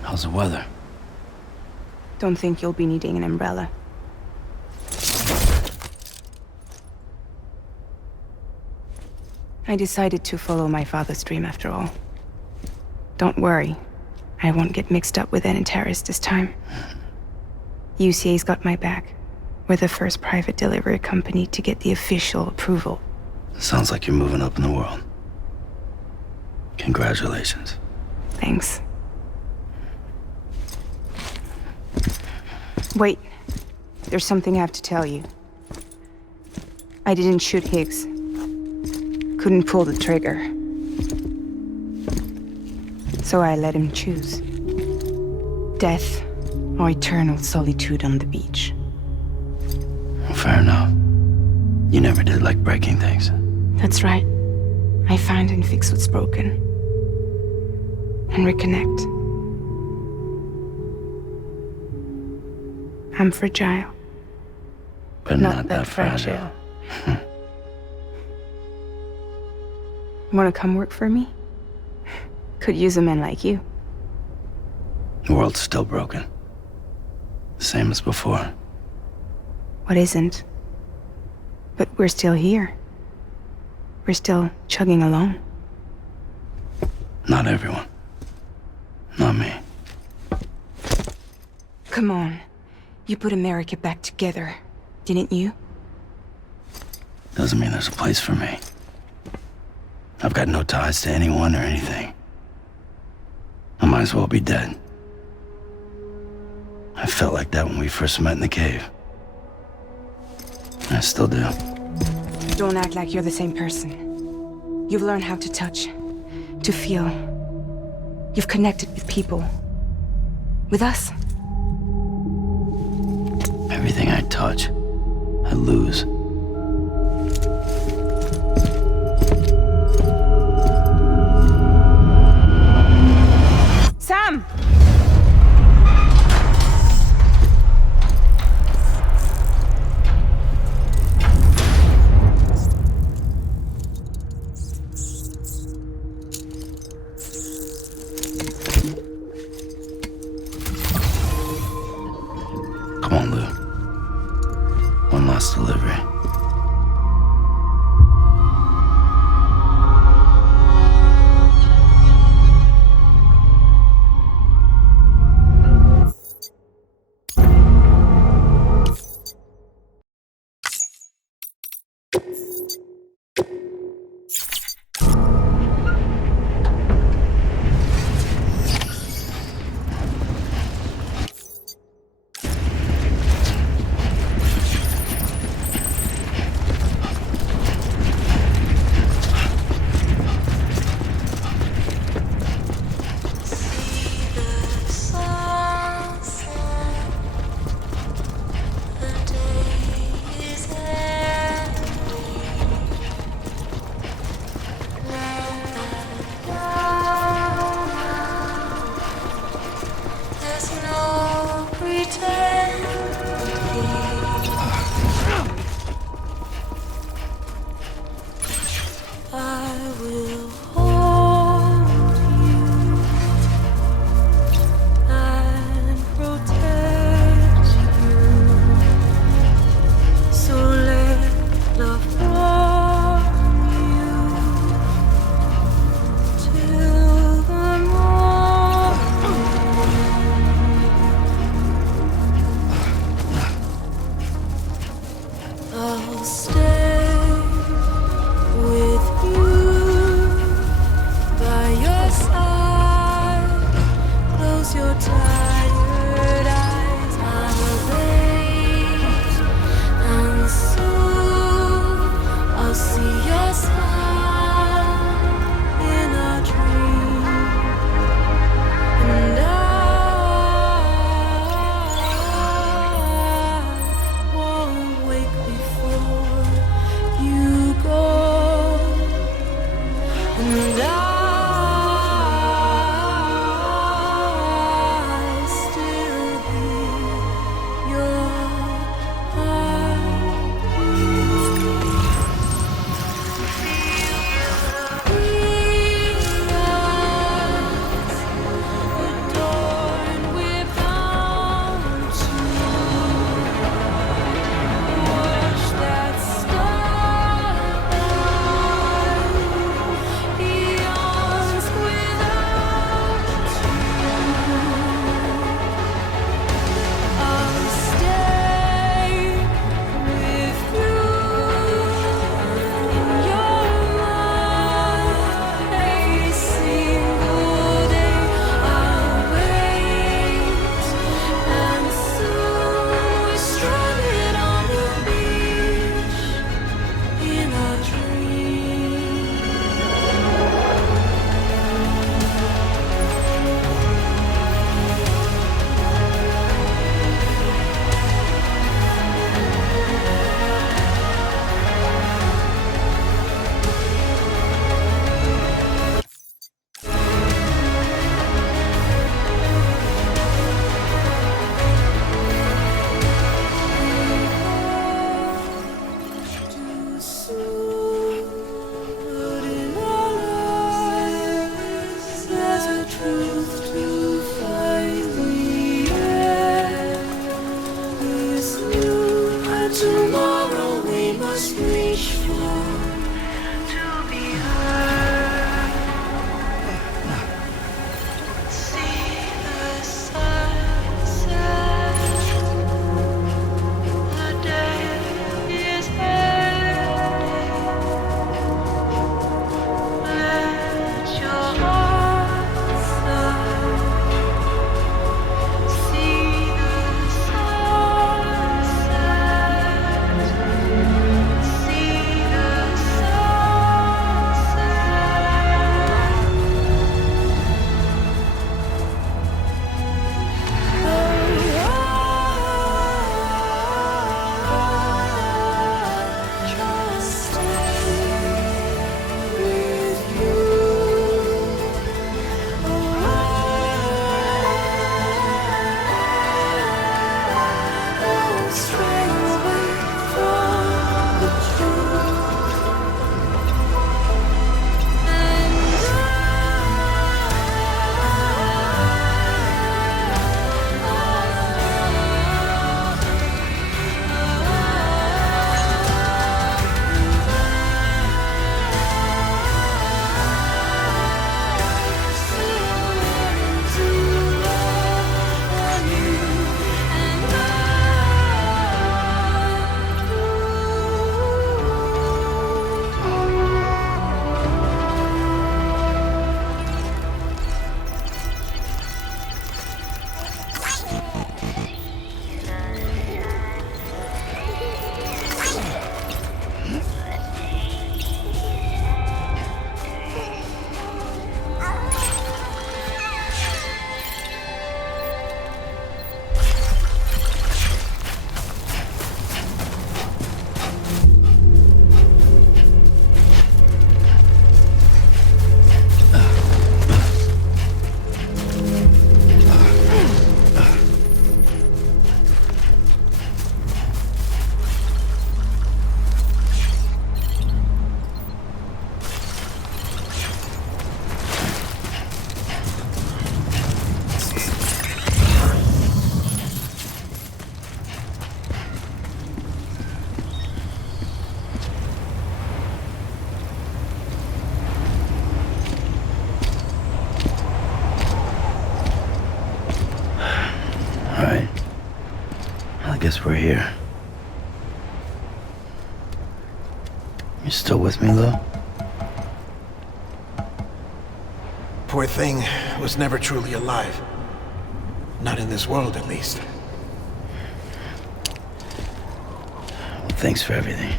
How's the weather? Don't think you'll be needing an umbrella. I decided to follow my father's dream after all. Don't worry, I won't get mixed up with any terrorists this time. UCA's got my back. We're the first private delivery company to get the official approval. Sounds like you're moving up in the world. Congratulations. Thanks. Wait, there's something I have to tell you. I didn't shoot Higgs. Couldn't pull the trigger. So I let him choose. Death or eternal solitude on the beach. Well, fair enough. You never did like breaking things. That's right. I find and fix what's broken. And reconnect. I'm fragile. But not that fragile. Wanna come work for me? Could use a man like you. The world's still broken. Same as before. What isn't? But we're still here. We're still chugging along. Not everyone. Not me. Come on. You put America back together, didn't you? Doesn't mean there's a place for me. I've got no ties to anyone or anything. I might as well be dead. I felt like that when we first met in the cave. I still do. Don't act like you're the same person. You've learned how to touch, to feel. You've connected with people. With us. Everything I touch, I lose. Sam! Come on, Lou. One last delivery. Tomorrow we must reach for to be heard. See the sunset. The day is ending. Let your heart soar. See the sunset. See the sunset. Just stay with you. Don't stray away from the truth. All right. Well, I guess we're here. You still with me, Lou? Poor thing was never truly alive. Not in this world, at least. Well, thanks for everything.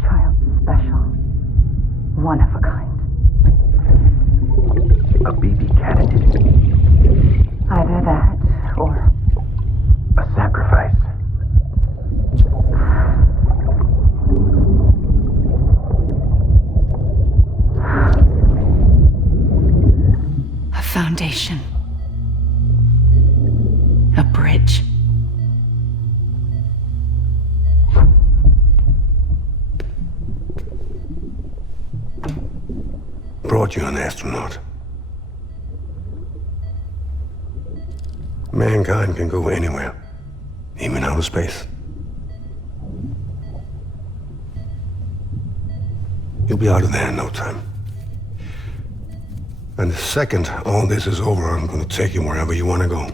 Child special. One of a kind. A BB candidate. Either that, or A sacrifice. A foundation. A bridge. Brought you an astronaut. Mankind can go anywhere, even outer space. You'll be out of there in no time. And the second all this is over, I'm gonna take you wherever you wanna go.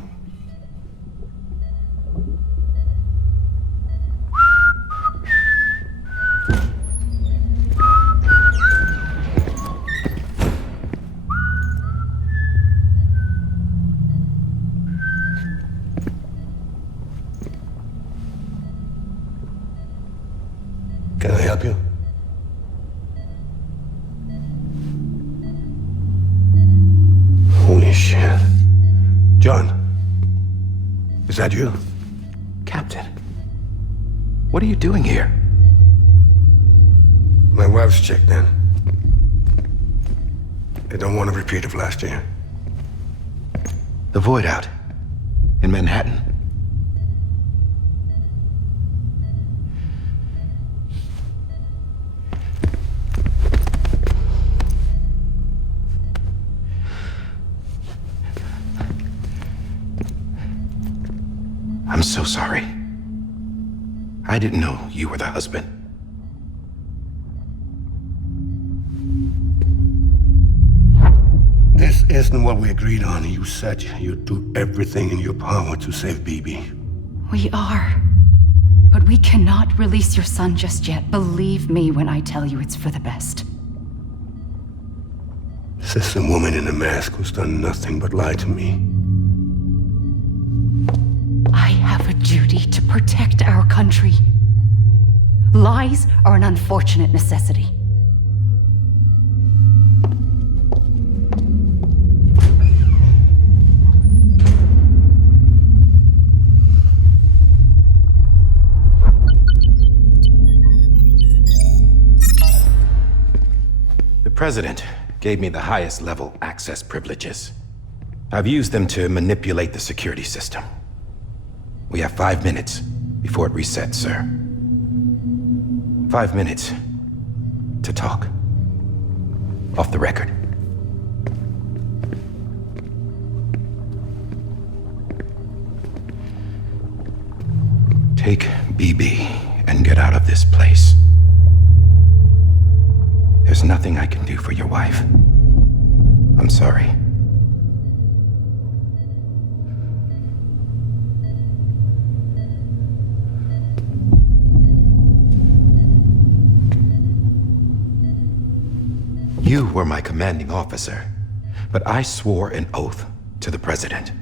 Can I help you? Holy shit. John, is that you? Captain, what are you doing here? My wife's checked in. They don't want a repeat of last year. The Void out in Manhattan. I'm so sorry. I didn't know you were the husband. This isn't what we agreed on. You said you'd do everything in your power to save Bibi. We are. But we cannot release your son just yet. Believe me when I tell you it's for the best. This is a woman in a mask who's done nothing but lie to me. I have a duty to protect our country. Lies are an unfortunate necessity. The President gave me the highest level access privileges. I've used them to manipulate the security system. We have 5 minutes before it resets, sir. 5 minutes to talk. Off the record. Take BB and get out of this place. There's nothing I can do for your wife. I'm sorry. You were my commanding officer, but I swore an oath to the President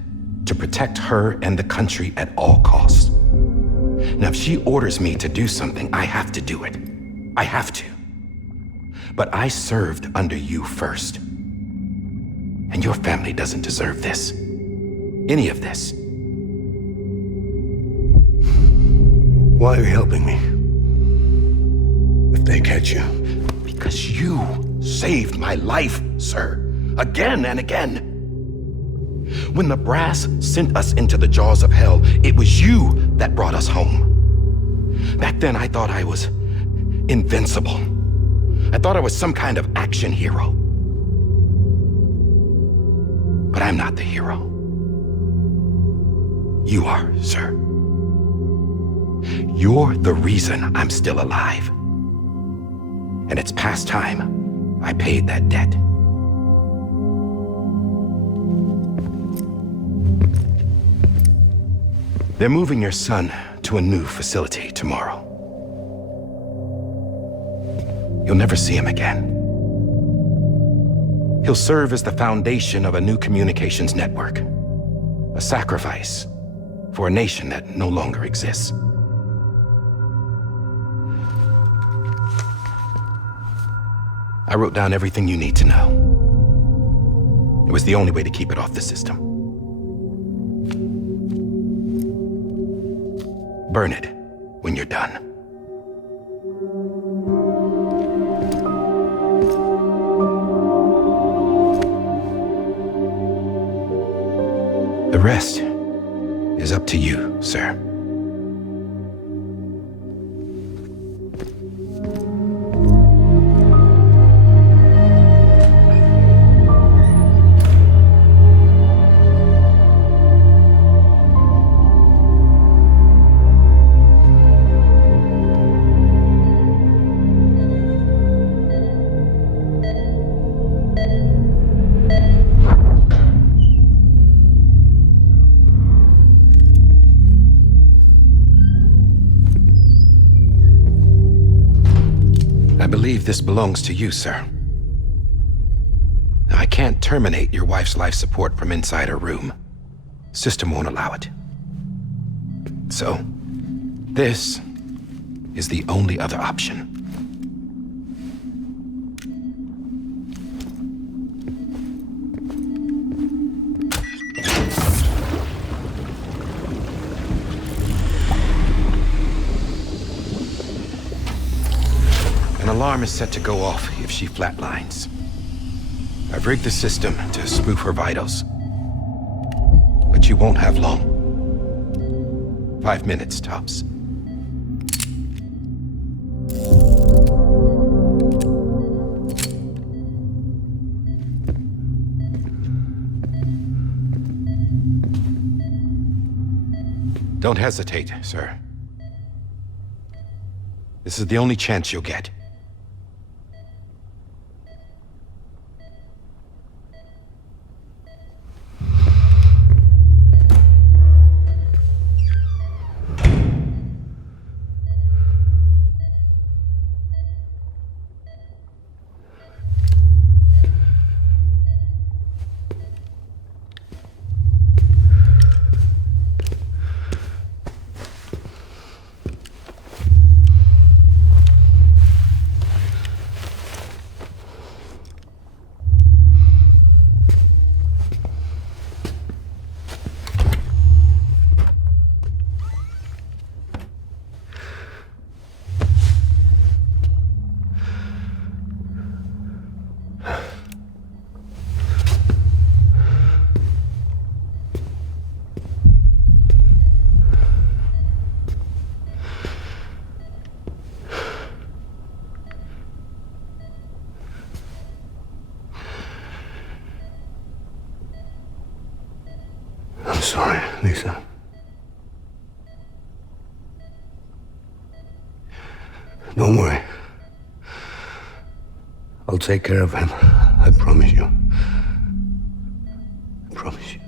to protect her and the country at all costs. Now, if she orders me to do something, I have to do it. I have to. But I served under you first. And your family doesn't deserve this. Any of this. Why are you helping me? If they catch you. Because you saved my life, sir. Again and again. When the brass sent us into the jaws of hell, it was you that brought us home. Back then, I thought I was invincible. I thought I was some kind of action hero. But I'm not the hero. You are, sir. You're the reason I'm still alive. And it's past time I paid that debt. They're moving your son to a new facility tomorrow. You'll never see him again. He'll serve as the foundation of a new communications network. A sacrifice for a nation that no longer exists. I wrote down everything you need to know. It was the only way to keep it off the system. Burn it when you're done. The rest is up to you, sir. I believe this belongs to you, sir. Now, I can't terminate your wife's life support from inside her room. System won't allow it. So, this is the only other option. An alarm is set to go off if she flatlines. I've rigged the system to spoof her vitals. But you won't have long. 5 minutes, tops. Don't hesitate, sir. This is the only chance you'll get. I'm sorry, Lisa. Don't worry. I'll take care of him. I promise you. I promise you.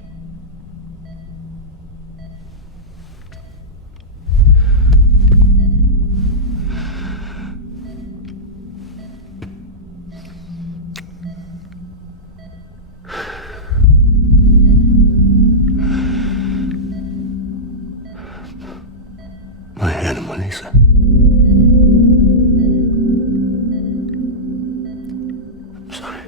My animal, Lisa. I'm sorry.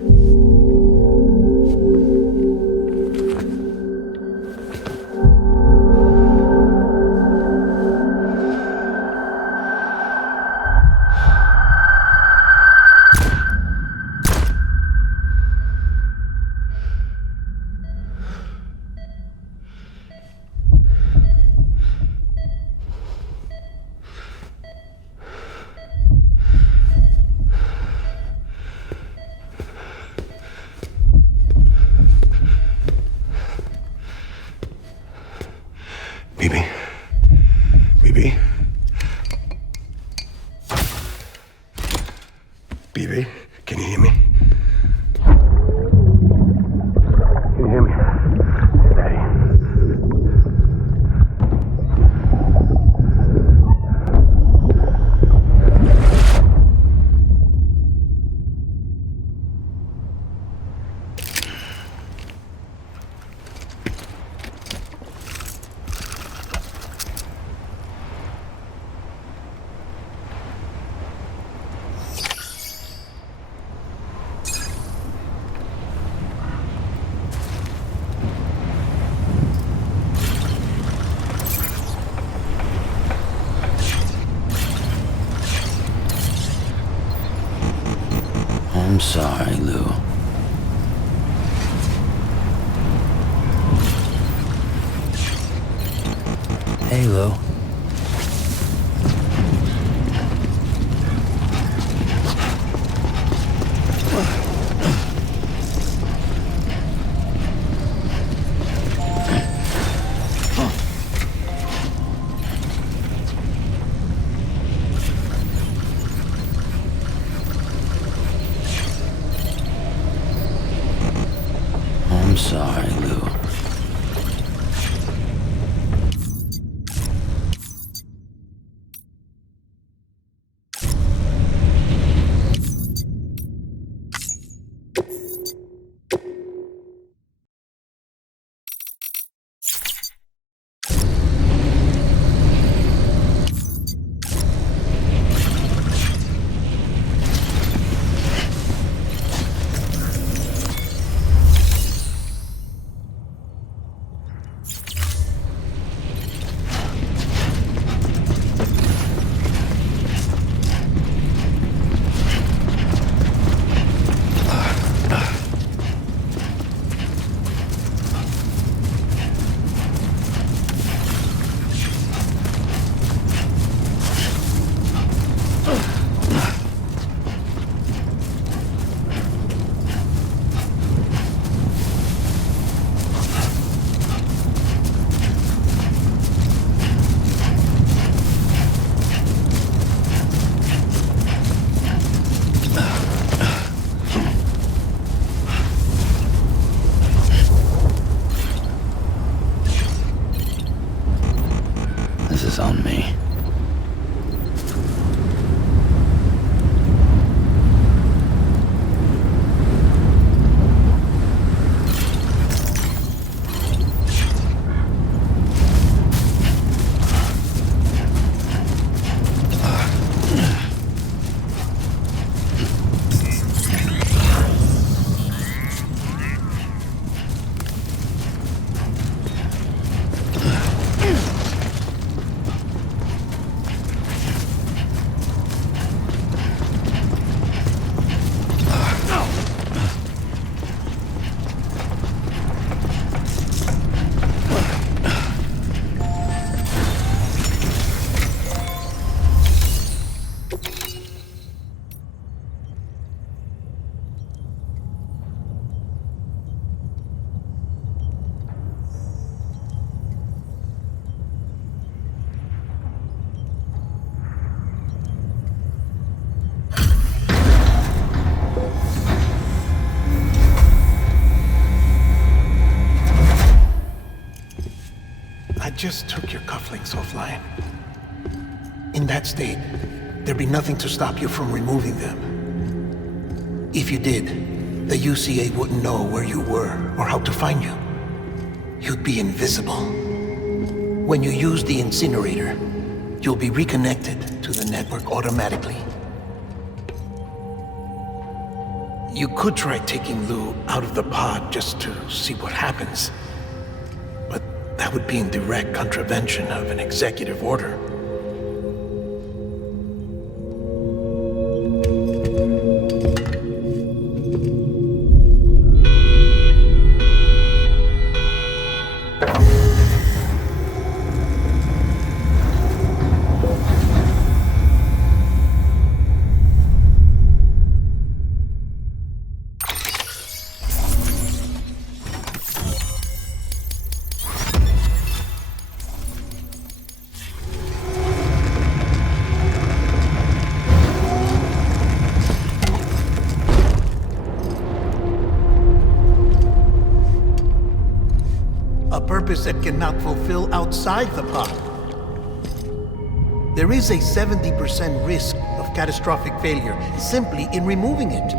Bibi. Bibi. Bibi, can you hear me? Can you hear me? Daddy. I'm sorry, Lou. Hey, Lou. I'm sorry, Lou. just took your cufflinks offline. In that state, there'd be nothing to stop you from removing them. If you did, the UCA wouldn't know where you were or how to find you. You'd be invisible. When you use the incinerator, you'll be reconnected to the network automatically. You could try taking Lou out of the pod just to see what happens. But that would be in direct contravention of an executive order. That cannot fulfill outside the pod. There is a 70% risk of catastrophic failure simply in removing it.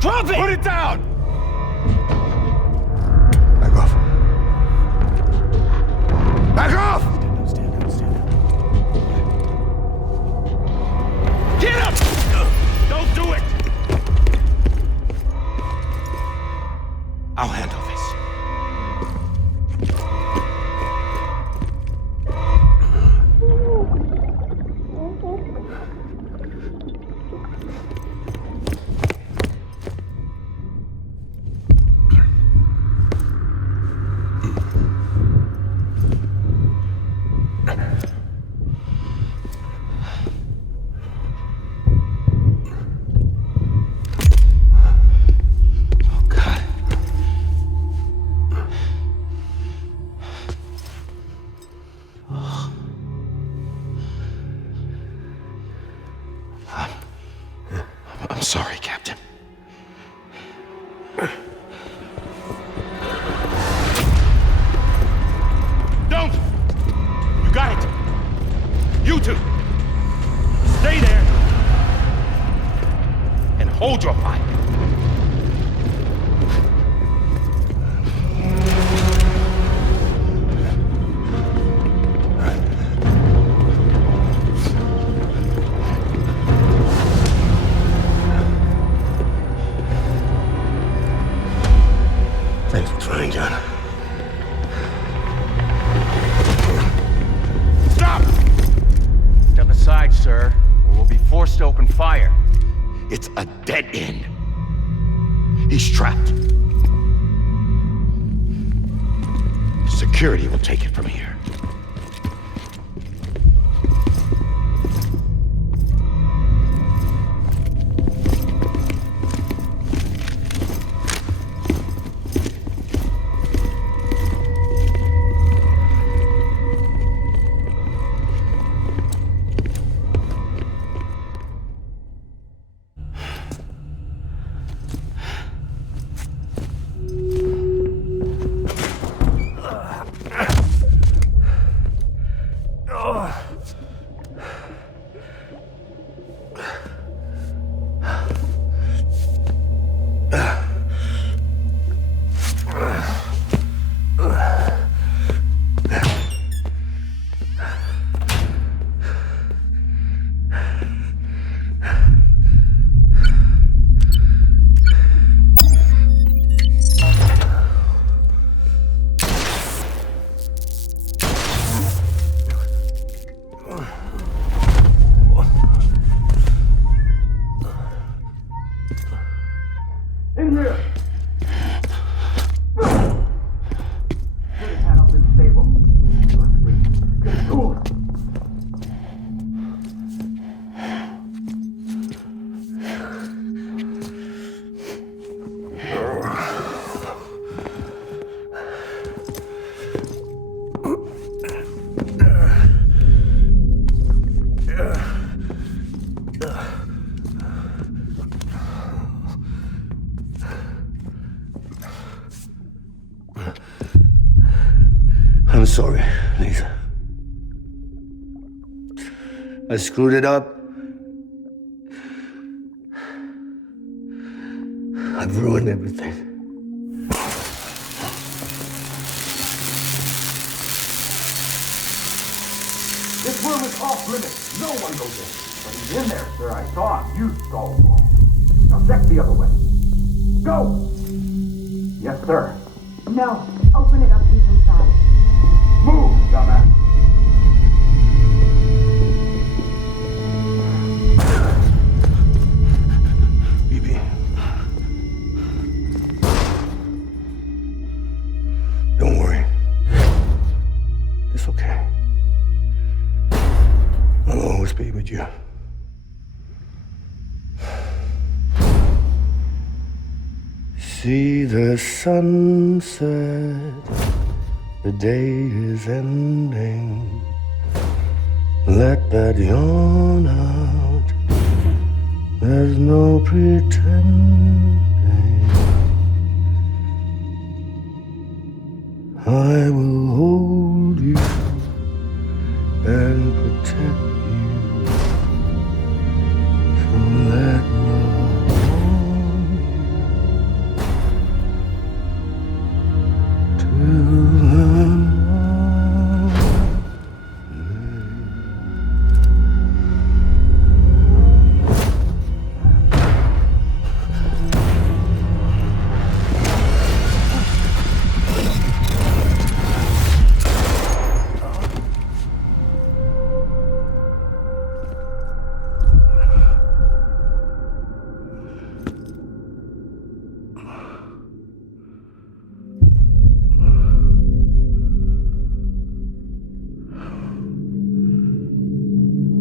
Drop it! Put it down! Back off. Back off! Get him! Don't do it! I'll handle this. I'm sorry, Captain. Don't! You got it! You two! Stay there! And hold your fire. forced to open fire. It's a dead end. He's trapped. Security will take it from here. I'm sorry, Lisa. I screwed it up. I've ruined everything. This room is off limits. No one goes in. But he's in there, sir. I saw him. You saw him all. Now check the other way. Go! Yes, sir. No. Open it up. He's inside. Move, dumbass. BB. Don't worry. It's okay. I'll always be with you. See the sunset. The day is ending. Let that yawn out. There's no pretending. I will hold you and protect you. So let love hold you till the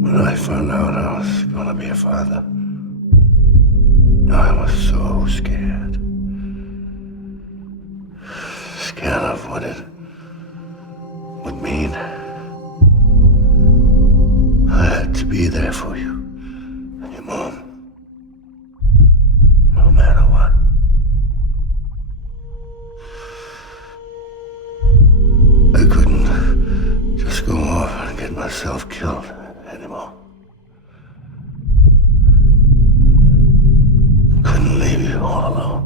When I found out I was gonna be a father, I was so scared. Scared of what it would mean. I had to be there for you and your mom, no matter what. I couldn't just go off and get myself killed anymore. Couldn't leave you all alone.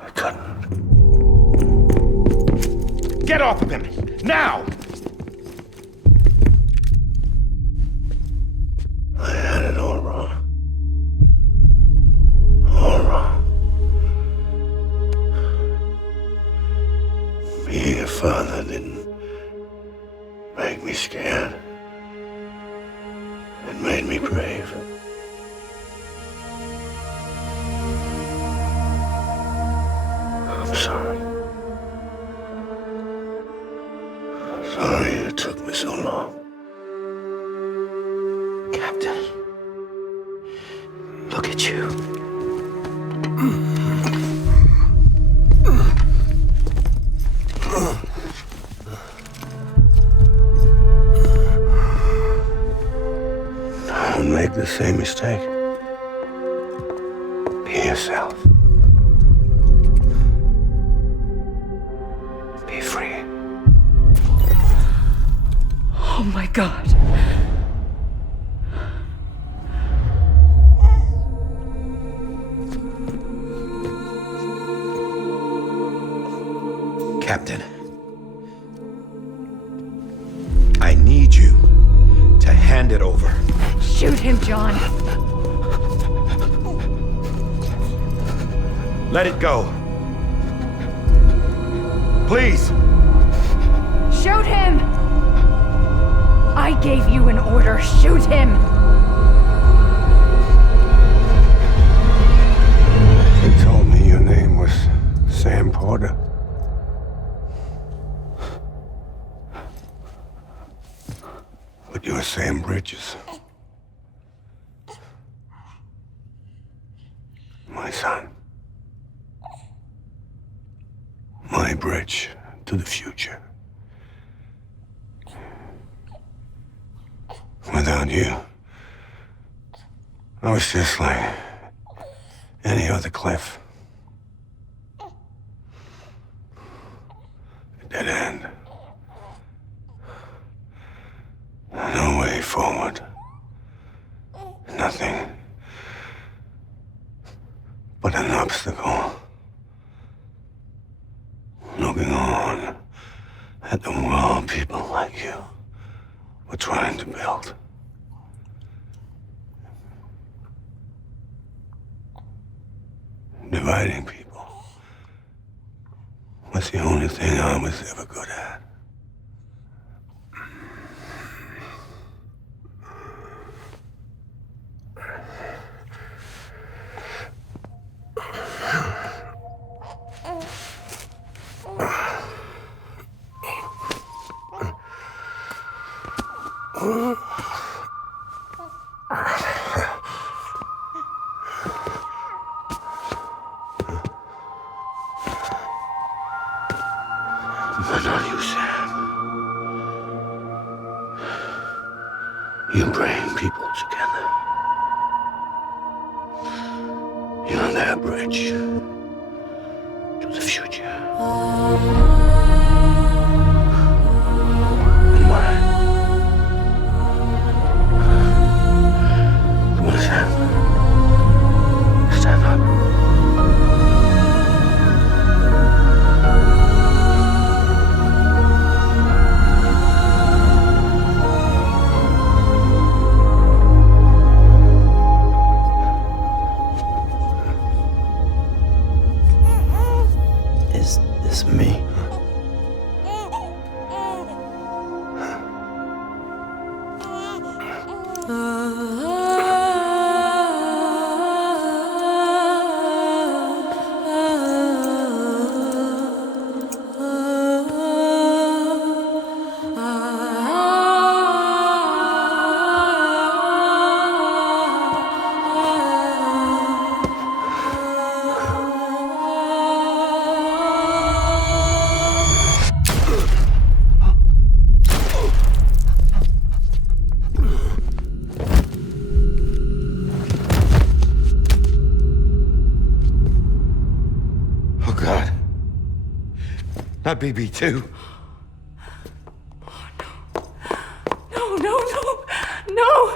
I couldn't. Get off of him! Now! I had it all wrong. All wrong. Being a father didn't make me scared. It made me brave. I'm sorry. Sorry it took me so long. Captain, look at you. Don't make the same mistake. Be yourself. Be free. Oh my God. Captain, I need you to hand it over. Shoot him, John. Let it go. Please. Shoot him! I gave you an order. Shoot him! You told me your name was Sam Porter. But you're Sam Bridges. My son. My bridge to the future. Without you, I was just like any other Cliff. A dead end. No way forward. Nothing but an obstacle. Looking on at the world people like you were trying to build. Dividing people was the only thing I was ever good at. But not you, Sam. You bring people together. You're their bridge to the future. And mine. Come on, Sam. Stand up. Is this me? Oh, God. Not BB2. No, no, no, no!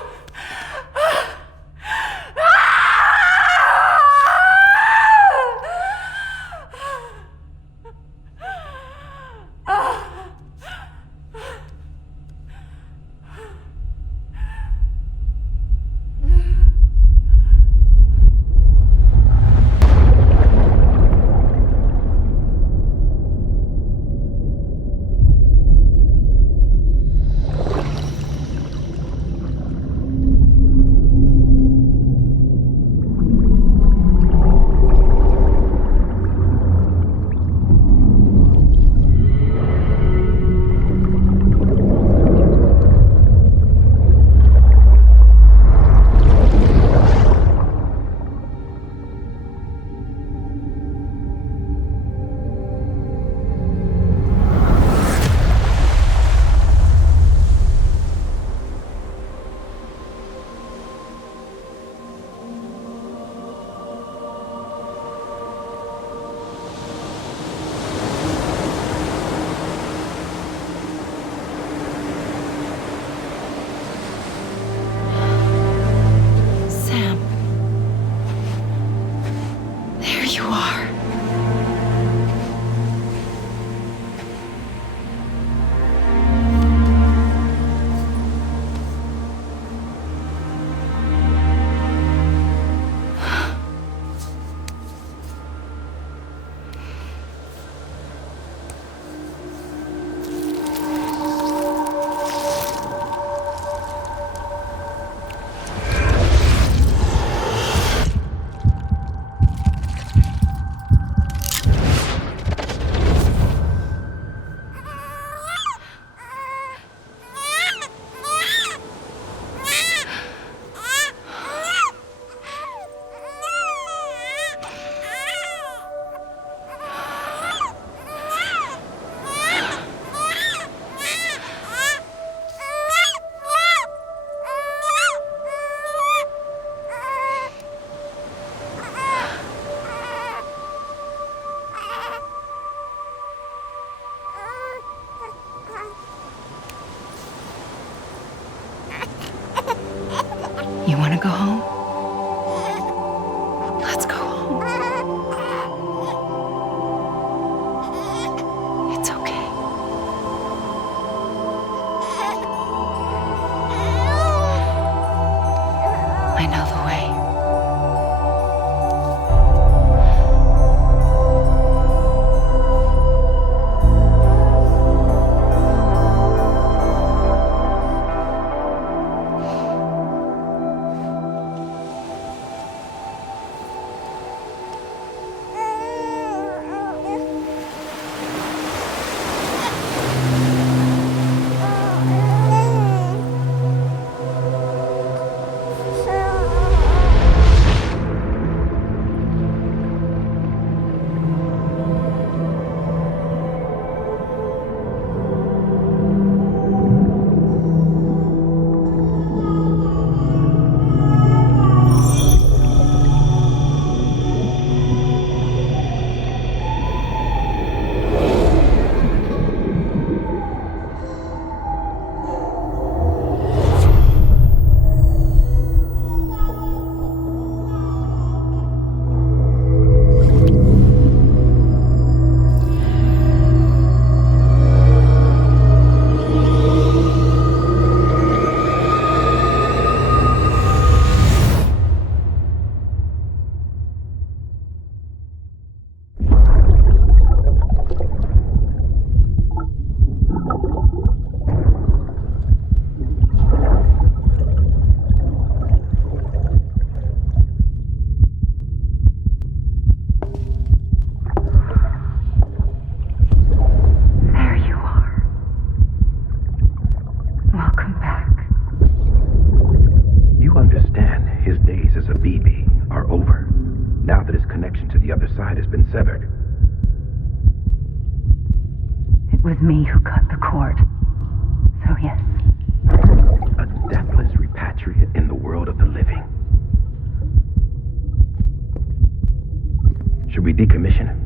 Should we decommission it?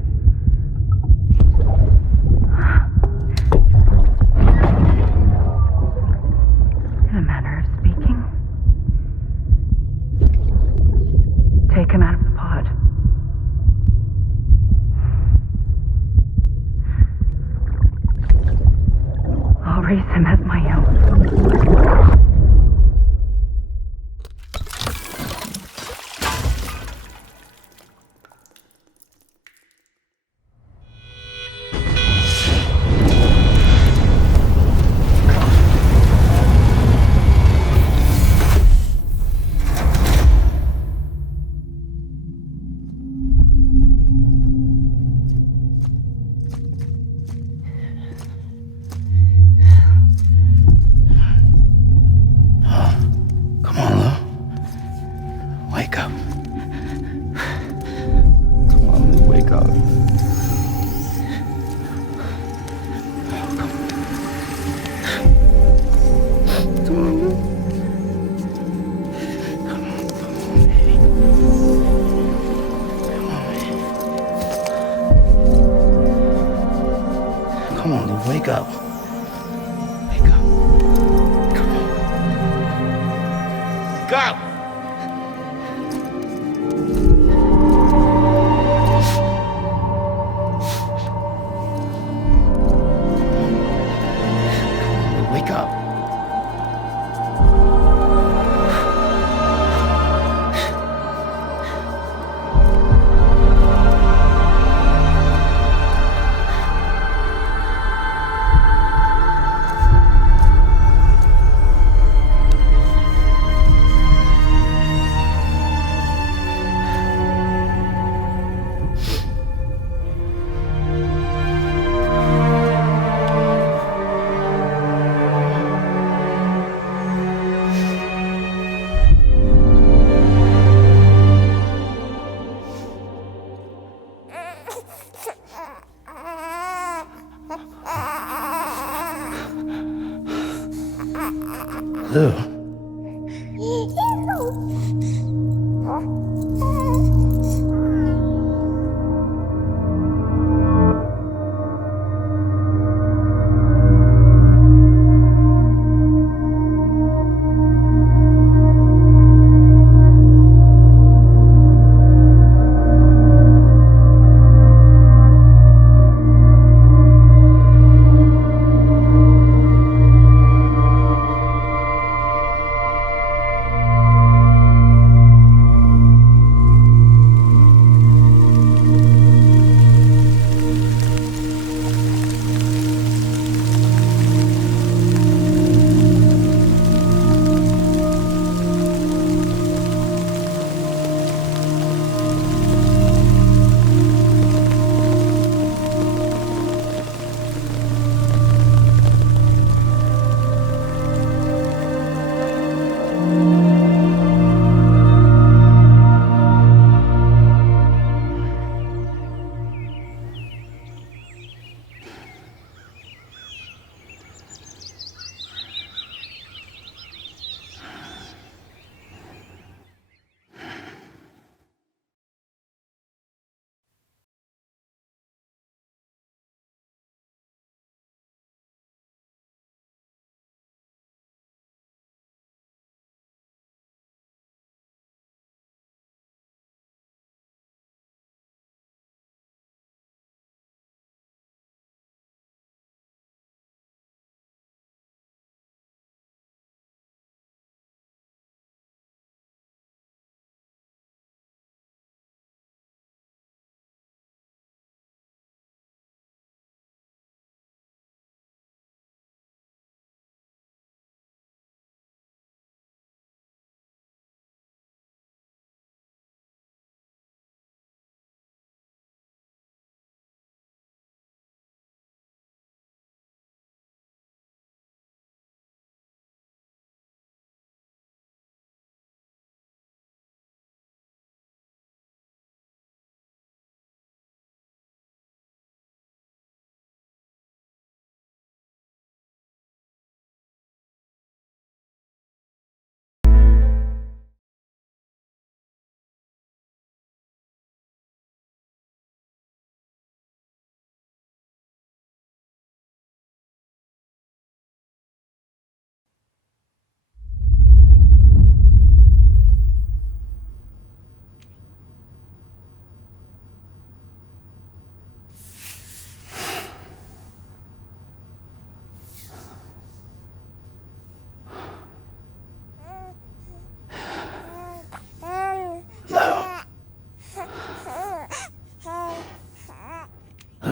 In a manner of speaking. Take him out of the pod. I'll raise him as my own. Come on, Lou, wake up. Wake up! Wake up. Lou.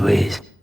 Louise.